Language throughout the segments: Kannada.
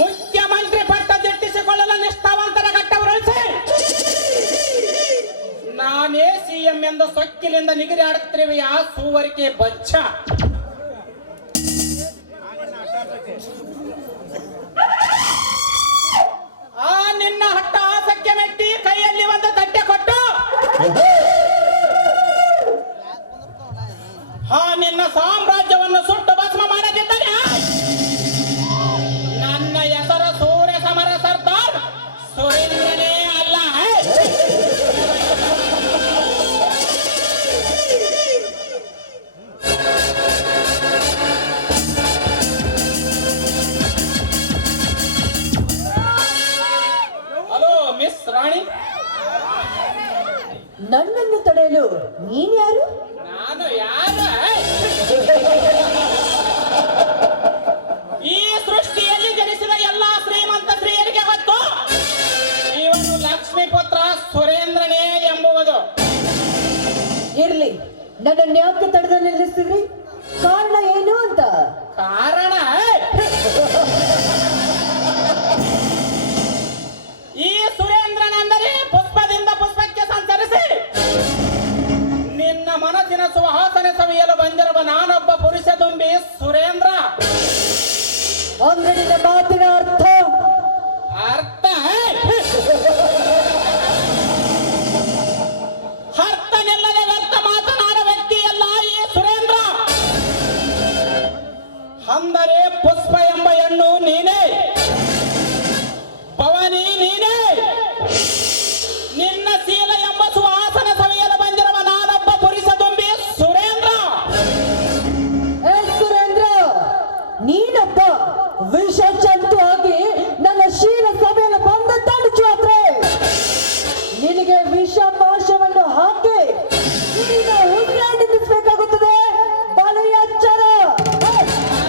ಮುಖ್ಯಮಂತ್ರಿ ಪಟ್ಟ ದಿಟ್ಟಿಸಿಕೊಳ್ಳಲು ನಿಷ್ಠಾವಂತರ ಕಟ್ಟವರಳಿಸಿ ನಾನೇ ಸಿಎಂ ಎಂದು ಸೊಕ್ಕಿಲಿಂದ ನಿಗದಿ ಆಡುತ್ತಿರುವೆ ಆ ಸೂವರಿಕೆ ಬಚ್ಚ. ಆ ನಿನ್ನ ಹಟ್ಟ ಆಸಕ್ಕೆ ಮೆಟ್ಟಿ ಕೈಯಲ್ಲಿ ಒಂದು ತಟ್ಟೆ ಕೊಟ್ಟು ಆ ನಿನ್ನ ಸಾಮ್ರಾಜ್ಯವನ್ನು ಸುಟ್ಟು ಭಸ್ಮ ಮಾಡದಿದ್ದರೆ ನನ್ನ ಹೆಸರು ಸೂರ್ಯ ಸಮರ ಸರ್ದಾರ್ ಸುರೇಂದ್ರನೇ ಅಲ್ಲ. ಹಲೋ ಮಿಸ್ ರಾಣಿ, ನನ್ನನ್ನು ತಡೆಯಲು ನೀನ್ ಯಾರು? ನಾನು ಯಾರು? ಈ ಸೃಷ್ಟಿಯಲ್ಲಿ ಜನಿಸಿದ ಎಲ್ಲಾ ಶ್ರೀಮಂತ ಸ್ತ್ರೀಯರಿಗೆ ಗೊತ್ತು ಇವನು ಲಕ್ಷ್ಮೀ ಪುತ್ರ ಸುರೇಂದ್ರನೇ ಎಂಬುವುದು. ಇರ್ಲಿ, ನನ್ನನ್ನು ಯಾಕೆ ತಡೆದು ನಿಲ್ಲಿಸ್ತಿದ್ರಿ? ಕಾರಣ ಏನು ಅಂತ? ಕಾರಣ ಈ ಸುರೇಂದ್ರನೆಂದರೆ ಪುಷ್ಪದಿಂದ ಪುಷ್ಪಕ್ಕೆ ಸಂಚರಿಸಿ ನಿನ್ನ ಮನಸ್ಸಿನ ಸುವಾಸನೆ ಸವಿಯಲು ಬಂದಿರುವ ನಾನೊಬ್ಬ ಪುರುಷ ತುಂಬಿ ಸುರೇಂದ್ರ. ಅಂದ್ರೆ ನಿನ್ನ ಮಾತಿನ ಅರ್ಥ? ಅರ್ಥನಿಲ್ಲದೆ ವ್ಯರ್ಥ ಮಾತನಾಡ ವ್ಯಕ್ತಿಯಲ್ಲ ಈ ಸುರೇಂದ್ರ. ಅಂದರೆ ಪುಷ್ಪ ಎಂಬ ಹೆಣ್ಣು ನೀನೇ, ಭವಾನಿ ನೀನೇ, ನಿನ್ನ ಶೀಲ ಎಂಬ ಸುವಾಸನ ಸವಿಯಲು ಬಂದಿರುವ ನಾನೊಬ್ಬ ಪುರುಷ ತುಂಬಿ ಸುರೇಂದ್ರ. ಸುರೇಂದ್ರ, ನೀನೊಬ್ಬ ವಿಷ ಜಂತು ಆಗಿ ನನ್ನ ಶೀಲ ಸಭೆಯಲ್ಲಿ ಬಂದದ್ದಾನು ಚೋತ್ರೆ. ನಿನಗೆ ವಿಷ ಪಾಶವನ್ನು ಹಾಕಿ ನೀನು ಉಸಿರಾಡಿಸಬೇಕಾಗುತ್ತದೆ. ಬಲೆಯ ಎಚ್ಚರ,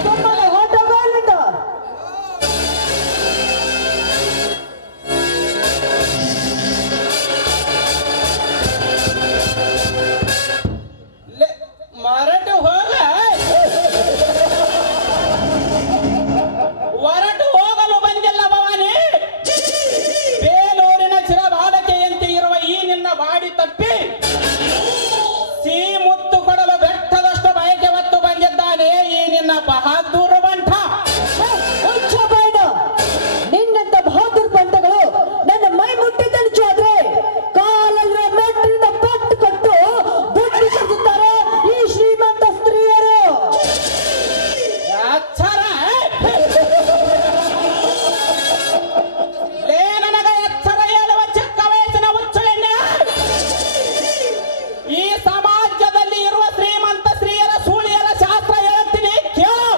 ಸುಮ್ಮನೆ ಹೊರಟೋಗು ಅಲ್ಲಿಂದ. ಮರಟು ಹೋಗ, ಹೊರಟು ಹೋಗಲು ಬಂದಿಲ್ಲ ಭವಾನಿ. ಬೇಲೂರಿನ ಚಿರಬಾಲಕೆಯಂತೆ ಇರುವ ಈ ನಿನ್ನ ಬಾಡಿ ತಪ್ಪಿ ಸಿಹಿ ಮುತ್ತು ಕೊಡಲು ಬೆಟ್ಟದಷ್ಟು ಬಯಕೆ ಹೊತ್ತು ಬಂದಿದ್ದಾನೆ ಈ ನಿನ್ನ ಬಹದ್ದೂರು ಬಂಟ. ಹುಚ್ಚ ಬೇಡ, ನಿನ್ನಂತ ಬಹದ್ದೂರ್ ಬಂಟಗಳು ನನ್ನ ಮೈ ಮುಟ್ಟಿದ್ದನ್ನು ಚೋದ್ರೆ ಕಾಲಲ್ಲಿರೋ ಮೆಟ್ಟಿನಿಂದ ಪಟ್ಟು ಕೊಟ್ಟು ಬುದ್ಧಿ ಕಲಿಸುತ್ತಾರೆ ಈ ಶ್ರೀಮಂತ ಸ್ತ್ರೀಯರು. ಎಚ್ಚರ ಲೇ, ನನಗ ಎಚ್ಚರ ಹೇಳುವ ಚಿಕ್ಕ ವಯಸ್ಸಿನ ಹುಚ್ಚು ಎಣ್ಣೆ. ಈ ಸಮಾಜದಲ್ಲಿ ಇರುವ ಶ್ರೀಮಂತ ಸ್ತ್ರೀಯರ ಸೂಳಿಯರ ಶಾಸ್ತ್ರ ಹೇಳುತ್ತೀನಿ ಕೇಳು.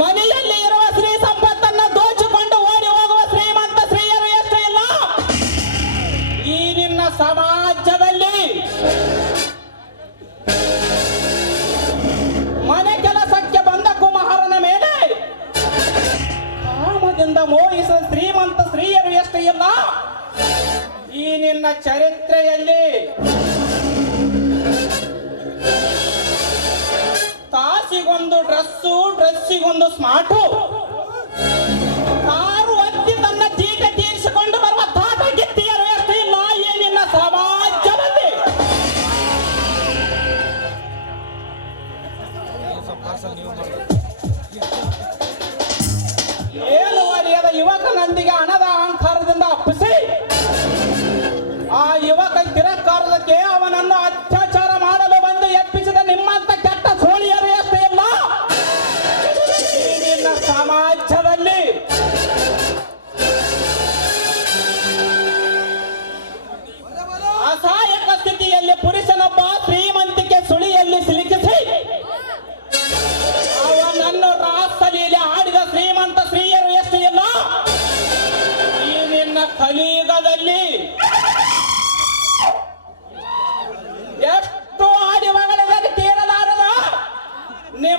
ಮನೆಯಲ್ಲಿ ಇರುವ ಸ್ತ್ರೀ ಸಂಪತ್ತನ್ನು ದೋಚಿಕೊಂಡು ಓಡಿ ಹೋಗುವ ಶ್ರೀಮಂತ ಸ್ತ್ರೀಯರು ಎಷ್ಟು ಇಲ್ಲ ಈ ನಿನ್ನ ಸಮಾಜದಲ್ಲಿ. ಮನೆ ಕೆಲಸಕ್ಕೆ ಬಂದ ಕುಮಾರನ ಮೇಲೆ ಕಾಮದಿಂದ ಮೋಹಿಸಿದ ಶ್ರೀಮಂತ ಸ್ತ್ರೀಯರು ಎಷ್ಟು ಇಲ್ಲ ಈ ನಿನ್ನ ಚರಿತ್ರೆಯಲ್ಲಿ. ತಾಸಿಗೊಂದು ಡ್ರೆಸ್ಸು, ಡ್ರೆಸ್ಸಿಗೊಂದು ಸ್ಮಾರ್ಟು, ಕಾರು ಹತ್ತಿ ತನ್ನ ಚೀಟ ತೀರಿಸಿಕೊಂಡು ಬರುವ ತಾಟ ಗಿತ್ತಿಯರು ಎಷ್ಟು ಇಲ್ಲ ಈ ನಿನ್ನ ಸಮಾಜದಲ್ಲಿ. ಏನು ಅರಿಯದ ಯುವಕನೊಂದಿಗೆ ಹಣದ ಅಹಂಕಾರದಿಂದ ಅಪ್ಪಿಸಿ ಆ ಯುವಕ ತಿರಸ್ಕಾರಕ್ಕೆ ಅವನನ್ನು ಅತ್ಯಾಚಾರ ಮಾಡಲು ಬಂದು ಎಪ್ಪಿಸಿದ ನಿಮ್ಮಂತ ಕೆಟ್ಟ ಸೋಳಿಯರು ಎಷ್ಟು ಇಲ್ಲ ಈ ನಿನ್ನ ಸಮಾಜ.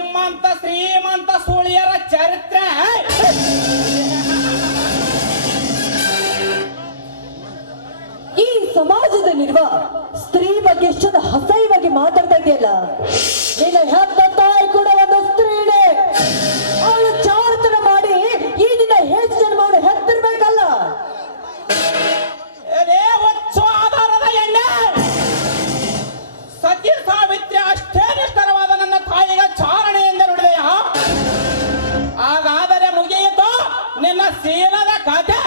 ನಿಮ್ಮಂತ ಶ್ರೀಮಂತ ಸುಳಿಯರ ಚರಿತ್ರೆ ಈ ಸಮಾಜದಲ್ಲಿರುವ ಸ್ತ್ರೀ ಬಗ್ಗೆ ಎಷ್ಟೊಂದು ಹಸೈವಾಗಿ ಮಾತಾಡ್ತಾ ಇದೆಯಲ್ಲ. ನಿನ್ನ ಹೆತ್ತ ತಾಯಿ ಕೂಡ ಒಂದು ಸ್ತ್ರೀನೇ. ಅವಳು ಚಾರ್ತನ ಮಾಡಿ ಈ ನಿನ್ನ ಹೆಚ್ಚು ಜನ್ಮವನ್ನು ಹೆತ್ತಿರ್ಬೇಕಲ್ಲ. ಆಧಾರದ ಎಣ್ಣೆ ಸತ್ಯ ಸಾವಿತ್ರಿ ಅಷ್ಟೇ ನಿಷ್ಠರವಾದ ನನ್ನ ತಾಯಿಗ ಚಾರಣೆ ಎಂದು ನುಡಿದೆಯ. ಹಾಗಾದರೆ ಮುಗಿಯಿತು ನಿನ್ನ ಶೀಲದ ಕಥೆ.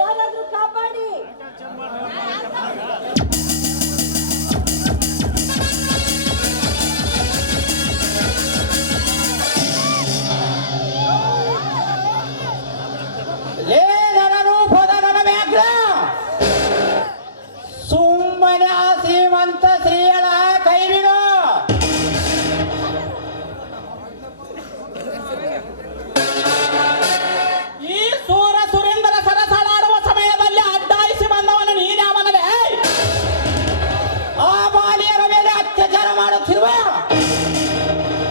ಯಾರಾದ್ರೂ ಕಾಪಾಡಿ. ಸುಮ್ಮನೆ ಆ ಶ್ರೀಮಂತ ಶ್ರೀಯಳ ಕೈ ಬಿಡು. ಈ ಸೂರ ಸುರೇಂದ್ರ ಸರಸಳಾಡುವ ಸಮಯದಲ್ಲಿ ಅಡ್ಡಾಯಿಸಿ ಬಂದವನು ನೀನ್ಯಾವನಲೇ? ಆ ಬಾಲಿಯರ ಮೇಲೆ ಅತ್ಯಾಚಾರ ಮಾಡುತ್ತಿರುವ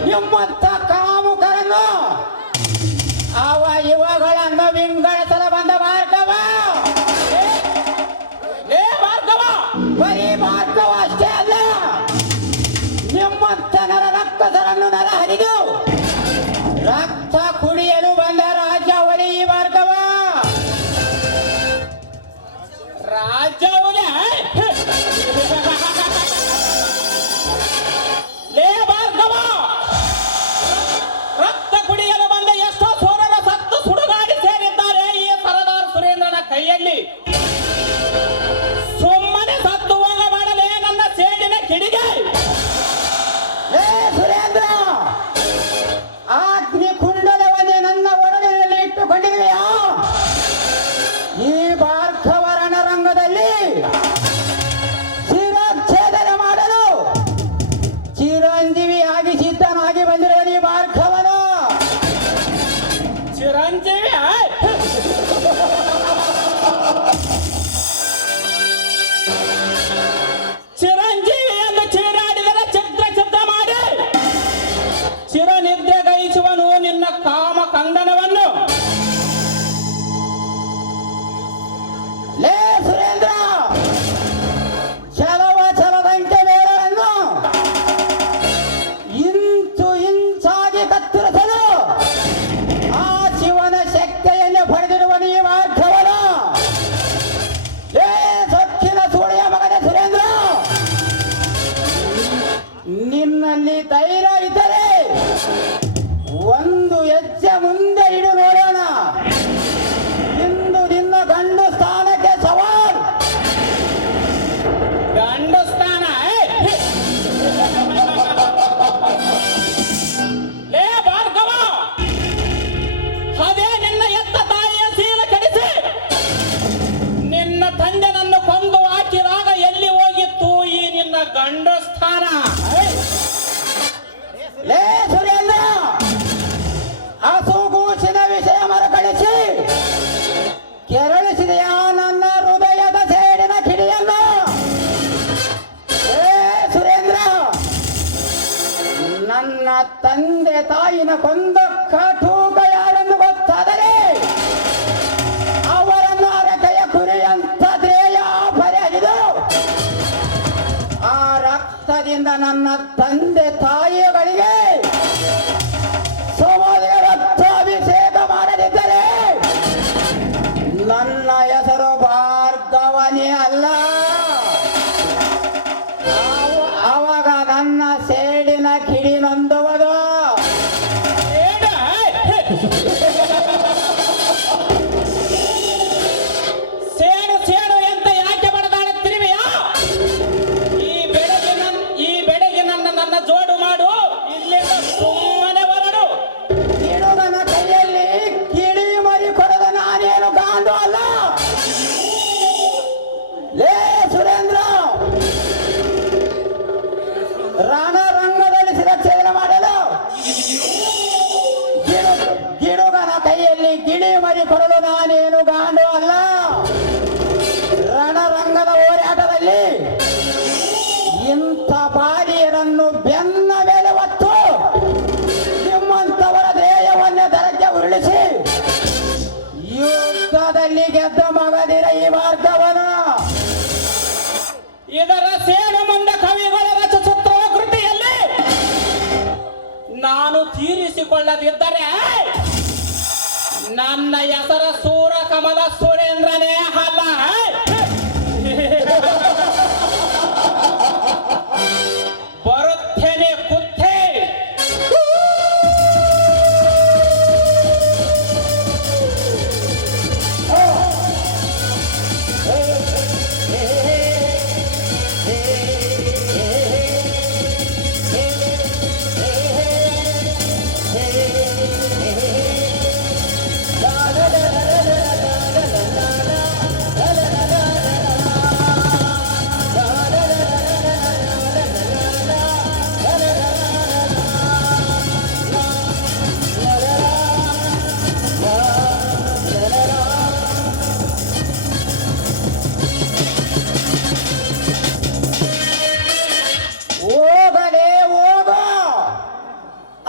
ನಿಮ್ಮಂತ ಕಾಮುಕರನ್ನು ಅವ ಇವುಗಳನ್ನು ವಿಂಗಡಿಸಲು ಬಂದ ಭಾರ್ಗವ. ಏ ಭಾರ್ಗವ, ಬರೀ ಭಾರ್ಗವ ಅಷ್ಟೇ ಅಲ್ಲ, ನಿಮ್ಮಂತ ನರ ರಕ್ತಸರನ್ನು ನರ ಹರಿದು ರಕ್ತ ಕುಡಿಯಲು ಬಂದ ರಾಜಾವಲಿ ಈ ಭಾರ್ಗವ. ರಾಜಾವಲಿ ಲೇ ಭಾರ್ಗವ, ರಕ್ತ ಕುಡಿಯಲು ಬಂದ ಎಷ್ಟೋ ಸೂರರ ಸತ್ತು ಸುಡುಗಾಡಿ ಸೇರಿದ್ದಾರೆ ಈ ಸರದಾರ್ ಸುರೇಂದ್ರನ ಕೈಯಲ್ಲಿ. ಸುಮ್ಮನೆ ಸತ್ತು ಹೋಗ ಮಾಡಲೇ ನನ್ನ ಸೇಡಿನ ಕಿಡಿಗೆ. ಏ ಸುರೇಂದ್ರ, ಅಗ್ನಿ ಕುಂಡಲವನ್ನೇ ನನ್ನ ಒಡಲಿನಲ್ಲಿ ಇಟ್ಟುಕೊಂಡಿದೆಯಾ? ಈ ಭಾರ್ಗವರಣ ರಂಗದಲ್ಲಿ ಶಿರಚ್ಛೇದನ ಮಾಡಲು ಚಿರಂಜೀವಿಯಾಗಿ ಸಿದ್ಧನಾಗಿ ಬಂದಿರುವ ಈ ಭಾರ್ಗವನು ಚಿರಂಜೀವಿ ಚಿರಂಜೀವಿ ಎಂದು ಚೀರಾಡಿದರೆ ಚಿತ್ರ ಚಿತ್ರ ಮಾಡಿ ಚಿರನಿದ್ರೆಗೈಸುವನು ನಿನ್ನ ಕಾಮ ಕಂದನವನ್ನು. ಲೇ ಸುರೇಂದ್ರ, ಚಲವ ಚಲದಂತೆ ಮೇಳವನ್ನು ಇಂಚು ಇಂಚಾಗಿ ಕತ್ತರಿಸಲು ಆ ಶಿವನ ಶಕ್ತಿಯನ್ನು ಪಡೆದಿರುವ ಈ ಮಾರ್ಗವನ. ಏ ಸೊಕ್ಕಿನ ಸೂಳೆಯ ಮಗನೇ ಸುರೇಂದ್ರ, ನಿನ್ನಲ್ಲಿ ಧೈರ್ಯ ಇದ್ದರೆ ಒಂದು ಹೆಜ್ಜೆ ಮುಂದೆ ಇಡು ನೋಡೋಣ. ಇಂದು ನಿನ್ನ ಗಂಡು ಸ್ಥಾನಕ್ಕೆ ಸವಾಲ್. ಗಂಡು ಸ್ಥಾನ ಲೇ ಭಾರ್ಗವ, ಅದೇ ನಿನ್ನ ಎತ್ತ ತಾಯಿಯ ಶೀಲ ಕೆಡಿಸಿ ನಿನ್ನ ತಂದೆನನ್ನು ಕೊಂದು ಹಾಕಿದಾಗ ಎಲ್ಲಿ ಹೋಗಿತ್ತು ಈ ನಿನ್ನ ಗಂಡು ಸ್ಥಾನ? ಲೇ ಸುರೇಂದ್ರ, ಅಸುಗೂಸಿನ ವಿಷಯ ಮರುಕಳಿಸಿ ಕೆರಳಿಸಿದೆಯಾ ನನ್ನ ಹೃದಯದ ಸೇಡಿನ ಕಿಡಿಯನ್ನು? ಏ ಸುರೇಂದ್ರ, ನನ್ನ ತಂದೆ ತಾಯಿನ ಕೊಂದ ಕಾಟೂಕ ಯಾರೆಂದು ಗೊತ್ತಾದರೆ ಅವರನ್ನು ಅರಕೆಯ ಕುರಿಯಂತ ದ್ರೇಯ ಬರೆಯದು. ಆ ರಕ್ತದಿಂದ ನನ್ನ ತಂದೆ ತಾಯಿಗಳಿಗೆ ಸೋಮೋದಯ ರಕ್ತಾಭಿಷೇಕ ಮಾಡದಿದ್ದರೆ ನನ್ನ ಹೆಸರು ಭಾರ್ಗವನೇ ಅಲ್ಲ. ಅವಾಗ ನನ್ನ ಸೇಡಿನ ಕಿಡಿ ನೊಂದುವುದು. ಸೇಡು ಸೇಡು ಅಂತ ಯಾಕೆ ಬಡದಾಡುತ್ತಿರುವೆಯಾ? ಈ ಬೆಳಗ್ಗೆ ನನ್ನ ಜೋಡು ಮಾಡು, ಇಲ್ಲಿಂದ ಸುಮ್ಮನೆ ಹೊರಡು. ನನ್ನ ಕೈಯಲ್ಲಿ ಕಿಡಿ ಮರಿ ಕೊಡದ ನಾನೇನು ಗಾಂಡು ಅಲ್ಲ. ಲೇ ಸುರೇಂದ್ರ, ರಣರಂಗದಲ್ಲಿ ಶಿರಚ್ಛೇದನ ಮಾಡಲು ಗಿಡುಗನ ಕೈಯಲ್ಲಿ ಗಿಣಿ ಮರಿ ಕೊಡಲು ನಾನೇನು ಗಾಂಡು ಅಲ್ಲ. ರಣರಂಗದ ಹೋರಾಟದಲ್ಲಿ ಇಂಥ ಬಾಡಿಯರನ್ನು ಬೆನ್ನ ಮೇಲೆ ಹೊತ್ತು ನಿಮ್ಮಂತವರ ದೇಹವನ್ನೇ ದರಕ್ಕೆ ಉರುಳಿಸಿ ಯುದ್ಧದಲ್ಲಿ ಗೆದ್ದ ಮಗದಿರ ಈ ಮಾರ್ಗವನ ಇದರ ಸೇಡು ಮುಂದ ಕವಿಗಳ ರಚಸುತ್ತ ಕೃತಿಯಲ್ಲಿ ನಾನು ತೀರಿಸಿಕೊಳ್ಳದಿದ್ದರೆ ನನ್ನ ಹೆಸರ ಸೂರ ಕಮಲ ಸುರೇಂದ್ರನೇ ಅಲ್ಲ. ಬರುತ್ತೇನೆ ಕುತ್ತೆ. ಹೋಗಲೇ ಹೋಗೋ.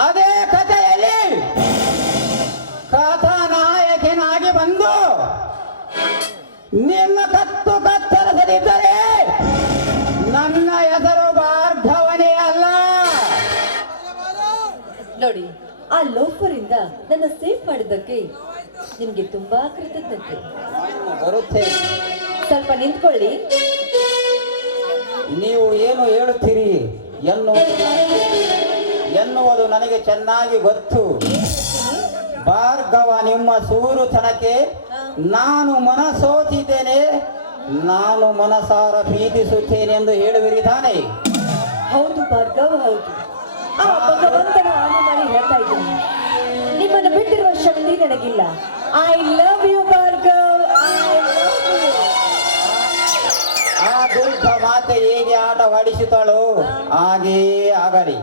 ಅದೇ ಕಥೆಯಲ್ಲಿ ಕಥಾನಾಯಕನಾಗಿ ಬಂದು ನಿನ್ನ ಕತ್ತು ಕತ್ತರಿಸದಿದ್ದರೆ ನನ್ನ ಹೆಸರು ಭಾರ್ಗವನೇ ಅಲ್ಲ. ನೋಡಿ, ಆ ಲೋಫರಿಂದ ನನ್ನ ಸೇಫ್ ಮಾಡಿದ್ದಕ್ಕೆ ನಿಮ್ಗೆ ತುಂಬಾ ಕೃತಜ್ಞತೆ. ಬರುತ್ತೆ. ಸ್ವಲ್ಪ ನಿಂತ್ಕೊಳ್ಳಿ. ನೀವು ಏನು ಹೇಳುತ್ತೀರಿ ಎನ್ನುವುದು ನನಗೆ ಚೆನ್ನಾಗಿ ಗೊತ್ತು. ಭಾರ್ಗವ ನಿಮ್ಮ ಸೂರುತನಕ್ಕೆ ನಾನು ಮನಸೋತಿದ್ದೇನೆ, ನಾನು ಮನಸಾರ ಪ್ರೀತಿಸುತ್ತೇನೆ ಎಂದು ಹೇಳುವಿರಿ ತಾನೆ? ಹೌದು ಭಾರ್ಗವ್, ಹೌದು. ಆ ಭಗವಂತನ ಆನೆ ಮಾಡಿ ಹೇಳ್ತಾ ಇದ್ದೀನಿ, ನಿಮ್ಮನ್ನು ಬಿಟ್ಟಿರುವ ಶಕ್ತಿ ನನಗಿಲ್ಲ. I love you Bhargav, I love you. ಆ ದುರ್ಗ ಮಾತೆ ಹೇಗೆ ಆಟವಾಡಿಸುತ್ತಾಳೋ ಹಾಗೇ ಆಗಲಿ.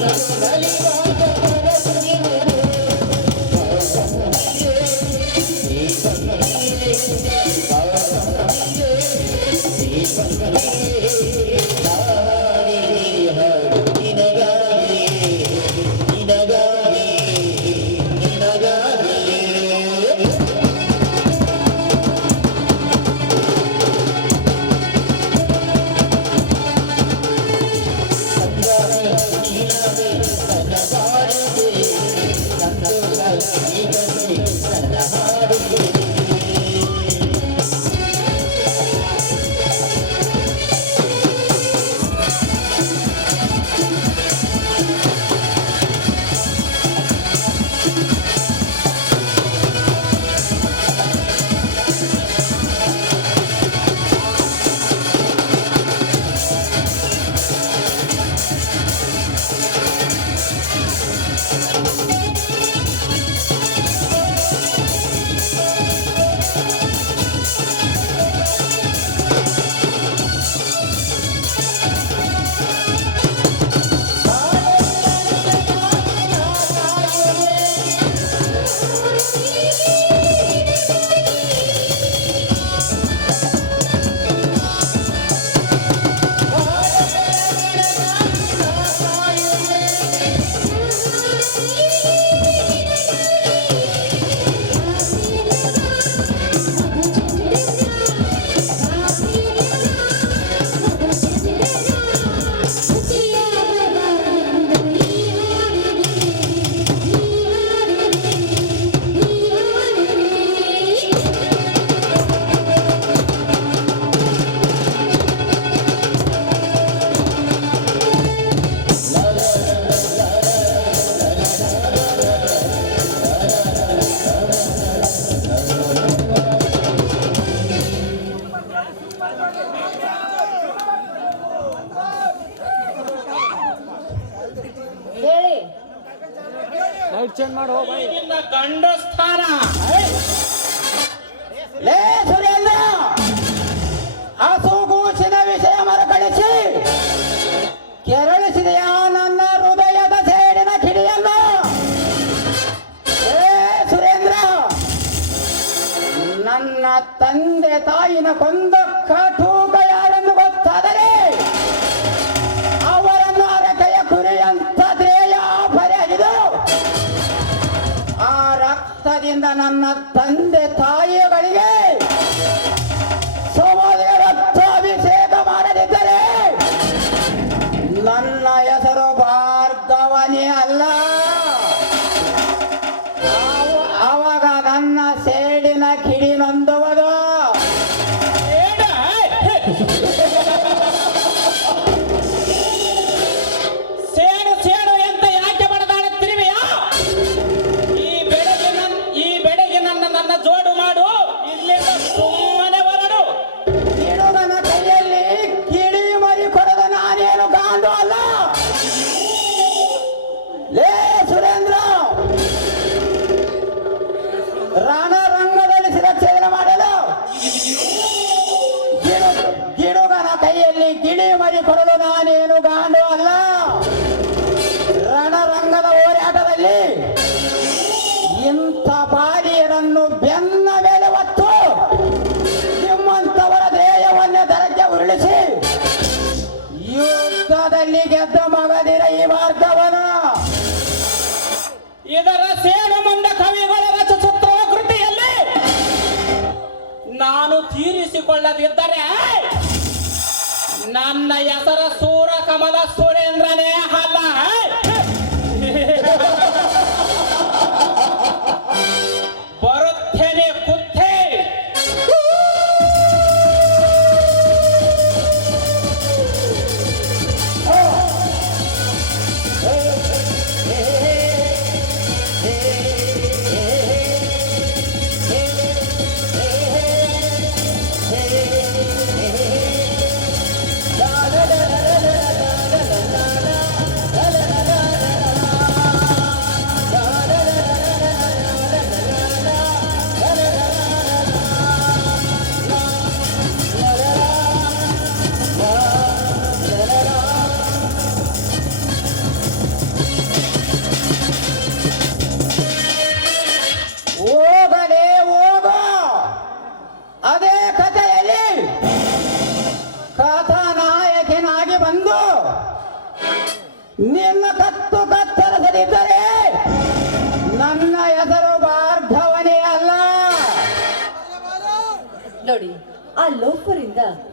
ಹೇಳಿ. ನಿನ್ನ ಗಂಡ ಸ್ಥಾನ ಲೇ ಸುರೇಂದ್ರ, ಹಸುಗೂಸಿನ ವಿಷಯ ಮರುಕಳಿಸಿ ಕೆರಳಿಸಿದೆಯಾ ನನ್ನ ಹೃದಯದ ಸೇಡಿನ ಕಿಡಿಯನ್ನು? ಏ ಸುರೇಂದ್ರ, ನನ್ನ ತಂದೆ ತಾಯಿನ ಕೊಂದ ಕಟುಕ ಯಾರೆಂದು ಗೊತ್ತಾದರೆ ಅವರನ್ನು ಅರಕೆಯ ಕುರಿಯಂತ ದ್ರೇಯ ಬರೆಯದು. ಆ ರಕ್ತದಿಂದ ನನ್ನ ತಂದೆ ತಾಯಿಗಳಿಗೆ ಸೋಮೋದಯ ರಕ್ತಾಭಿಷೇಕ ಮಾಡದಿದ್ದರೆ ನನ್ನ ಹೆಸರು ಭಾರ್ಗವನೇ ಅಲ್ಲ. ಆವಾಗ ನನ್ನ ಸೇಡಿನ ಕಿಡಿ ನೊಂದುವುದು. ಏನ? ಸೇಡು ಸೇಡು ಅಂತ ಯಾಕೆ ಬಡದಾಡುತ್ತಿರುವೆಯ? ಈ ಬೆಳಗ್ಗೆ ನನ್ನ ಜೋಡು ಮಾಡು, ಇಲ್ಲಿಂದ ಸುಮ್ಮನೆ ಹೊರಡು. ಕಿಡುಗನ ಕೈಯಲ್ಲಿ ಕಿಡಿ ಮರಿ ಕೊಡದ ನಾನೇನು ಗಾಂಡು ಅಲ್ಲ. ಲೇ ಸುರೇಂದ್ರ, ರಣರಂಗದಲ್ಲಿ ಶಿರಚ್ಛೇದನ ಮಾಡಲು ಗಿಡುಗನ ಕೈಯಲ್ಲಿ ಗಿಡಿ ಮರಿ ಕೊಡಲು ನಾನೇನು ಗಾಂಡು ಅಲ್ಲ. ರಣರಂಗದ ಹೋರಾಟದಲ್ಲಿ ಇಂಥ ಬಾರಿಯರನ್ನು ಬೆನ್ನ ಮೇಲೆ ಹೊತ್ತು ನಿಮ್ಮಂತವರ ಧ್ಯೇಯವನ್ನೇ ದರಕ್ಕೆ ಉರುಳಿಸಿ ಯುದ್ಧದಲ್ಲಿ ಗೆದ್ದ ಮಗದಿರ ಈ ಮಾರ್ಗವನ ಇದರ ಸೇಡು ಮುಂದ ಕವಿಗಳ ರಚಸುತ್ತಿರುವ ಕೃತಿಯಲ್ಲಿ ನಾನು ತೀರಿಸಿಕೊಳ್ಳದಿದ್ದರೆ ನನ್ನ ಹೆಸರ ಸೂರ ಕಮಲ ಸುರೇಂದ್ರನೇ ಅಲ್ಲ. ಬರುತ್ತೇನೆ ಕುತ್ತೆ.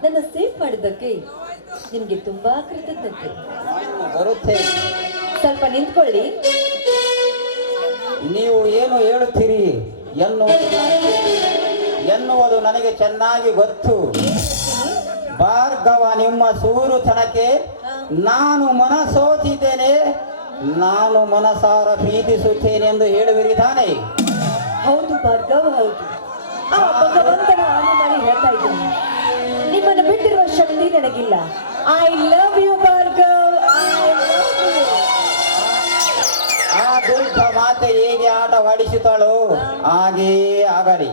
ನನ್ನ ಸೇಫ್ ಮಾಡಿದ್ದಕ್ಕೆ ನಿಮ್ಗೆ ತುಂಬಾ ಕೃತಜ್ಞತೆ. ಬರುತ್ತೆ. ಸ್ವಲ್ಪ ನಿಂತ್ಕೊಳ್ಳಿ. ನೀವು ಏನು ಹೇಳುತ್ತೀರಿ ಎನ್ನುವುದು ನನಗೆ ಚೆನ್ನಾಗಿ ಗೊತ್ತು. ಭಾರ್ಗವ ನಿಮ್ಮ ಸೂರುತನಕ್ಕೆ ನಾನು ಮನಸೋತಿದ್ದೇನೆ, ನಾನು ಮನಸಾರ ಪ್ರೀತಿಸುತ್ತೇನೆ ಎಂದು ಹೇಳುವಿರಿ ತಾನೆ? ಹೌದು ಭಾರ್ಗವ್, ಹೌದು. ಆ ಭಗವಂತನ ಆನೆ ಮಾಡಿ ಹೇಳ್ತಾ ಇದ್ದೀನಿ, ನಿಮ್ಮನ್ನು ಬಿಟ್ಟಿರುವ ಶಕ್ತಿ ನನಗಿಲ್ಲ. I love you Bhargav, I love you. ಆ ದುರ್ಗ ಮಾತೆ ಹೇಗೆ ಆಟವಾಡಿಸುತ್ತಾಳೋ ಹಾಗೇ ಆಗಲಿ.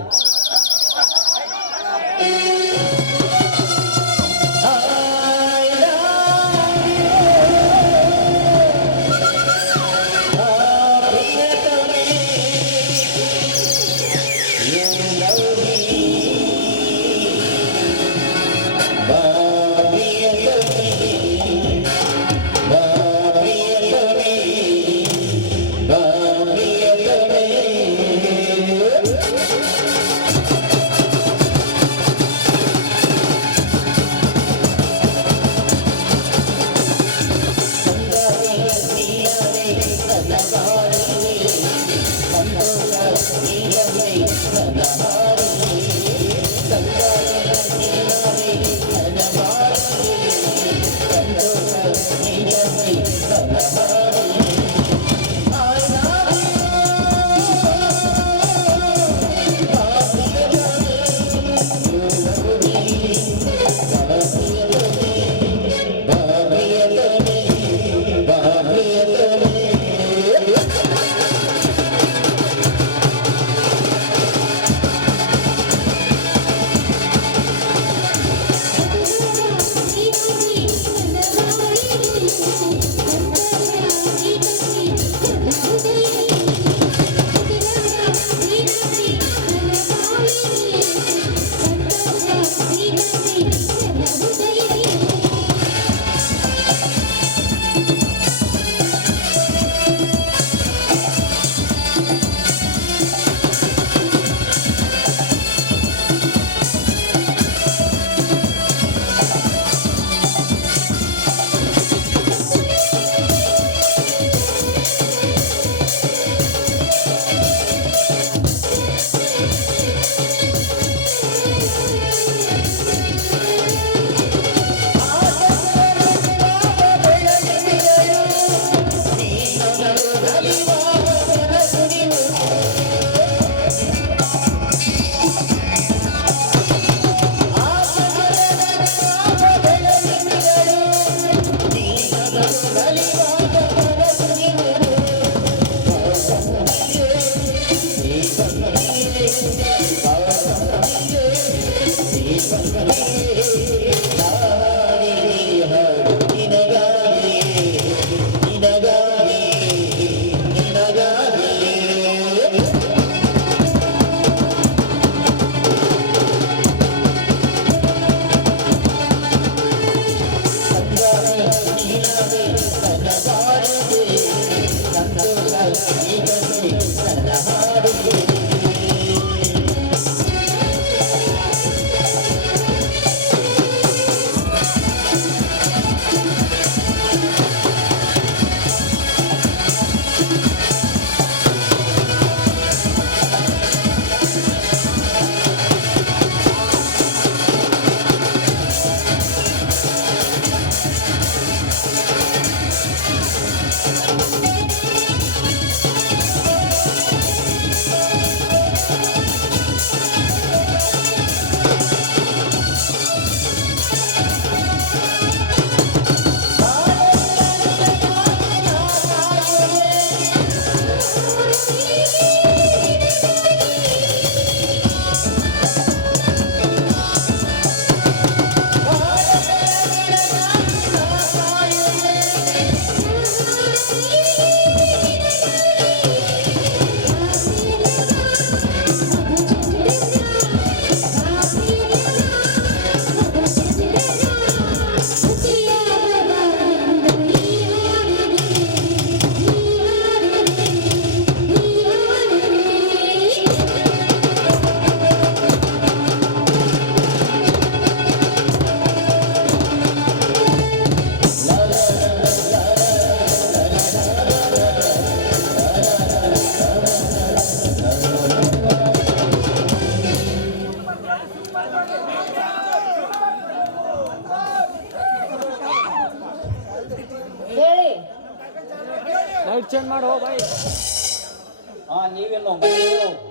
ನೀವೇನು ಮನೆಗೆ ಹೋಗು.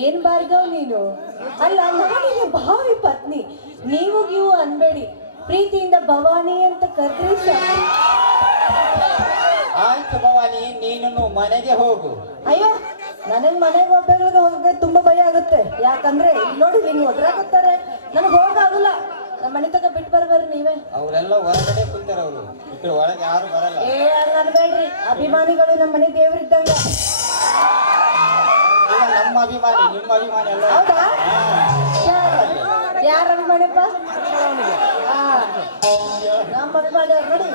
ಏನ್ ಭಾರ್ಗವ್ ನೀನು? ಅಲ್ಲ, ನಾನಿಗೆ ಭಾವಿ ಪತ್ನಿ. ನೀವು ಅನ್ಬೇಡಿ, ಪ್ರೀತಿಯಿಂದ ಭವಾನಿ ಅಂತ ಕರ್ದ್ರಿ ಸಾಕು. ಆಯ್ತು ಭವಾನಿ, ನೀನು ಮನೆಗೆ ಹೋಗು. ಅಯ್ಯೋ, ನನಗ್ ಮನೆಗೆ ಒಬ್ಬರಿಗೆ ಹೋಗಕ್ಕೆ ತುಂಬಾ ಭಯ ಆಗುತ್ತೆ. ಯಾಕಂದ್ರೆ ಇಲ್ಲಿ ನೋಡಿ ಹಿಂಗ್ ಒದ್ರಾಕತ್ತಾರೆ, ನನಗ್ ಹೋಗಾಗಲ್ಲ. ನಮ್ಮ ಮನೆ ತಗ ಬಿಟ್ಟು ಬರ್ಬಾರ್ರಿ ನೀವೇ. ಅವರೆಲ್ಲ ಹೊರಗಡೆ ಕುಂತಾರ, ಅವರು ಈ ಕಡೆ ಒಳಗೆ ಯಾರು ಬರಲ್ಲ. ಹಂಗ ಅನ್ಬೇಡ್ರಿ, ಅಭಿಮಾನಿಗಳು ನಮ್ಮ ಮನೆ ದೇವ್ರಿದ್ದಂಗ. ನಮ್ಮ ಅಭಿಮಾನಿ, ನಿಮ್ಮ ಅಭಿಮಾನಿ ಅಲ್ಲ. ಹೌದಾ? ಯಾರ ಅಭಿಮಾನಿಪ್ಪ? ನಮ್ಮ ಅಭಿಮಾನಿ ಅವ್ರು ನೋಡಿ.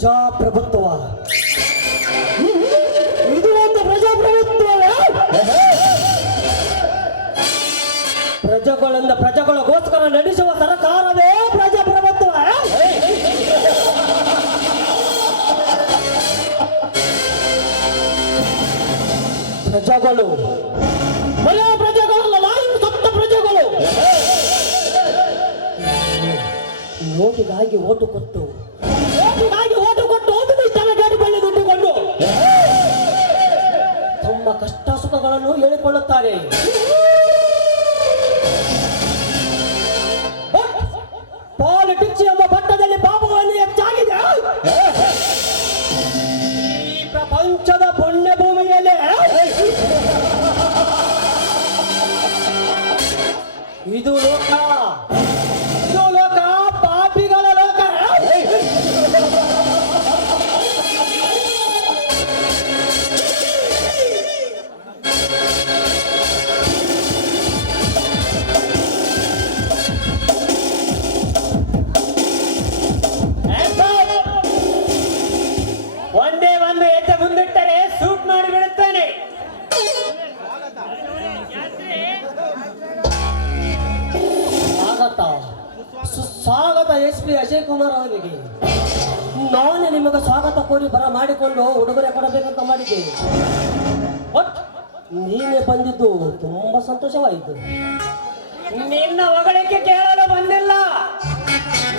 ಪ್ರಜಾಪ್ರಭುತ್ವ, ಇದು ಒಂದು ಪ್ರಜಾಪ್ರಭುತ್ವ. ಪ್ರಜೆಗಳಿಂದ ಪ್ರಜೆಗಳಿಗೋಸ್ಕರ ನಡೆಸುವ ಸರ್ಕಾರವೇ ಪ್ರಜಾಪ್ರಭುತ್ವ. ಪ್ರಜೆಗಳು ಬರೀ ಪ್ರಜೆಗಳಲ್ಲ, ಇವು ಸಪ್ತ ಪ್ರಜೆಗಳು. ನೋಟಿಗಾಗಿ ಓಟು ಕೊಟ್ಟು ಬೆಳೆದುಕೊಂಡು ತಮ್ಮ ಕಷ್ಟ ಸುಖಗಳನ್ನು ಹೇಳಿಕೊಳ್ಳುತ್ತಾರೆ. ಪಾಲಿಟಿಕ್ಸ್ ಎಂಬ ಪಟ್ಟದಲ್ಲಿ ಪಾಪವನ್ನು ಹೆಚ್ಚಾಗಿದೆ. ಈ ಪ್ರಪಂಚದ ಪುಣ್ಯ ಭೂಮಿಯಲ್ಲಿ ಇದು ಲೋಕ, ಪಾಪಿಗಳ ಲೋಕ. ಒಂದೇ ಒಂದು ಹೆಜ್ಜೆ ಮುಂದಿಟ್ಟರೆ ಸೂಟ್ ಮಾಡಿ ಬಿಡುತ್ತಾನೆ. ಸ್ವಾಗತ SP ಅಜಯ್ ಕುಮಾರ್ ಅವರಿಗೆ. ನಾನೇ ನಿಮಗೆ ಸ್ವಾಗತ ಕೋರಿ ಬರ ಮಾಡಿಕೊಂಡು ಉಡುಗೊರೆ ಕೊಡಬೇಕಂತ ಮಾಡಿದ್ದೆ. ಬಟ್ ನೀನೇ ಬಂದಿದ್ದು ತುಂಬಾ ಸಂತೋಷವಾಯಿತು. ನಿನ್ನ ಹೊಗಳಿಕೆ ಕೇಳಲು ಬಂದಿಲ್ಲ,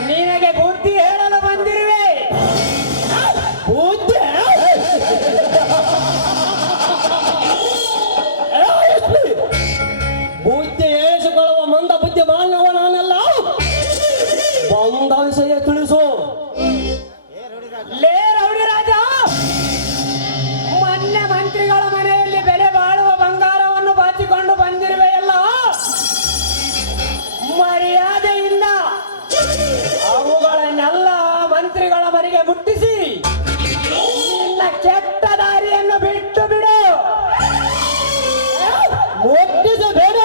ನಿನಗೆ ಬುದ್ಧಿ ಹೇಳಲು ಬಂದಿರುವೆ. ಬುದ್ಧಿ ಬುದ್ಧಿ ಹೇಳಿಸಿಕೊಳ್ಳುವ ಮಂದ ಬುದ್ಧಿ ಮಾನವ ನಾನೆಲ್ಲ. ಬಂದ ವಿಷಯ ತಿಳಿಸು. ಲೇ ರೌಡಿ ರಾಜ, ಮೊನ್ನೆ ಮಂತ್ರಿಗಳ ಮನೆಯಲ್ಲಿ ಬೆಲೆ ಬಾಳುವ ಬಂಗಾರವನ್ನು ಬಾಚಿಕೊಂಡು ಬಂದಿರುವೆಯಲ್ಲ, ಮರ್ಯಾದೆಯಿಂದ ಅವುಗಳನ್ನೆಲ್ಲ ಮಂತ್ರಿಗಳ ಮನೆಗೆ ಮುಟ್ಟಿಸಿ ನಿನ್ನ ಕೆಟ್ಟ ದಾರಿಯನ್ನು ಬಿಟ್ಟು ಬಿಡು. ಮುಟ್ಟಿಸಬೇಡ.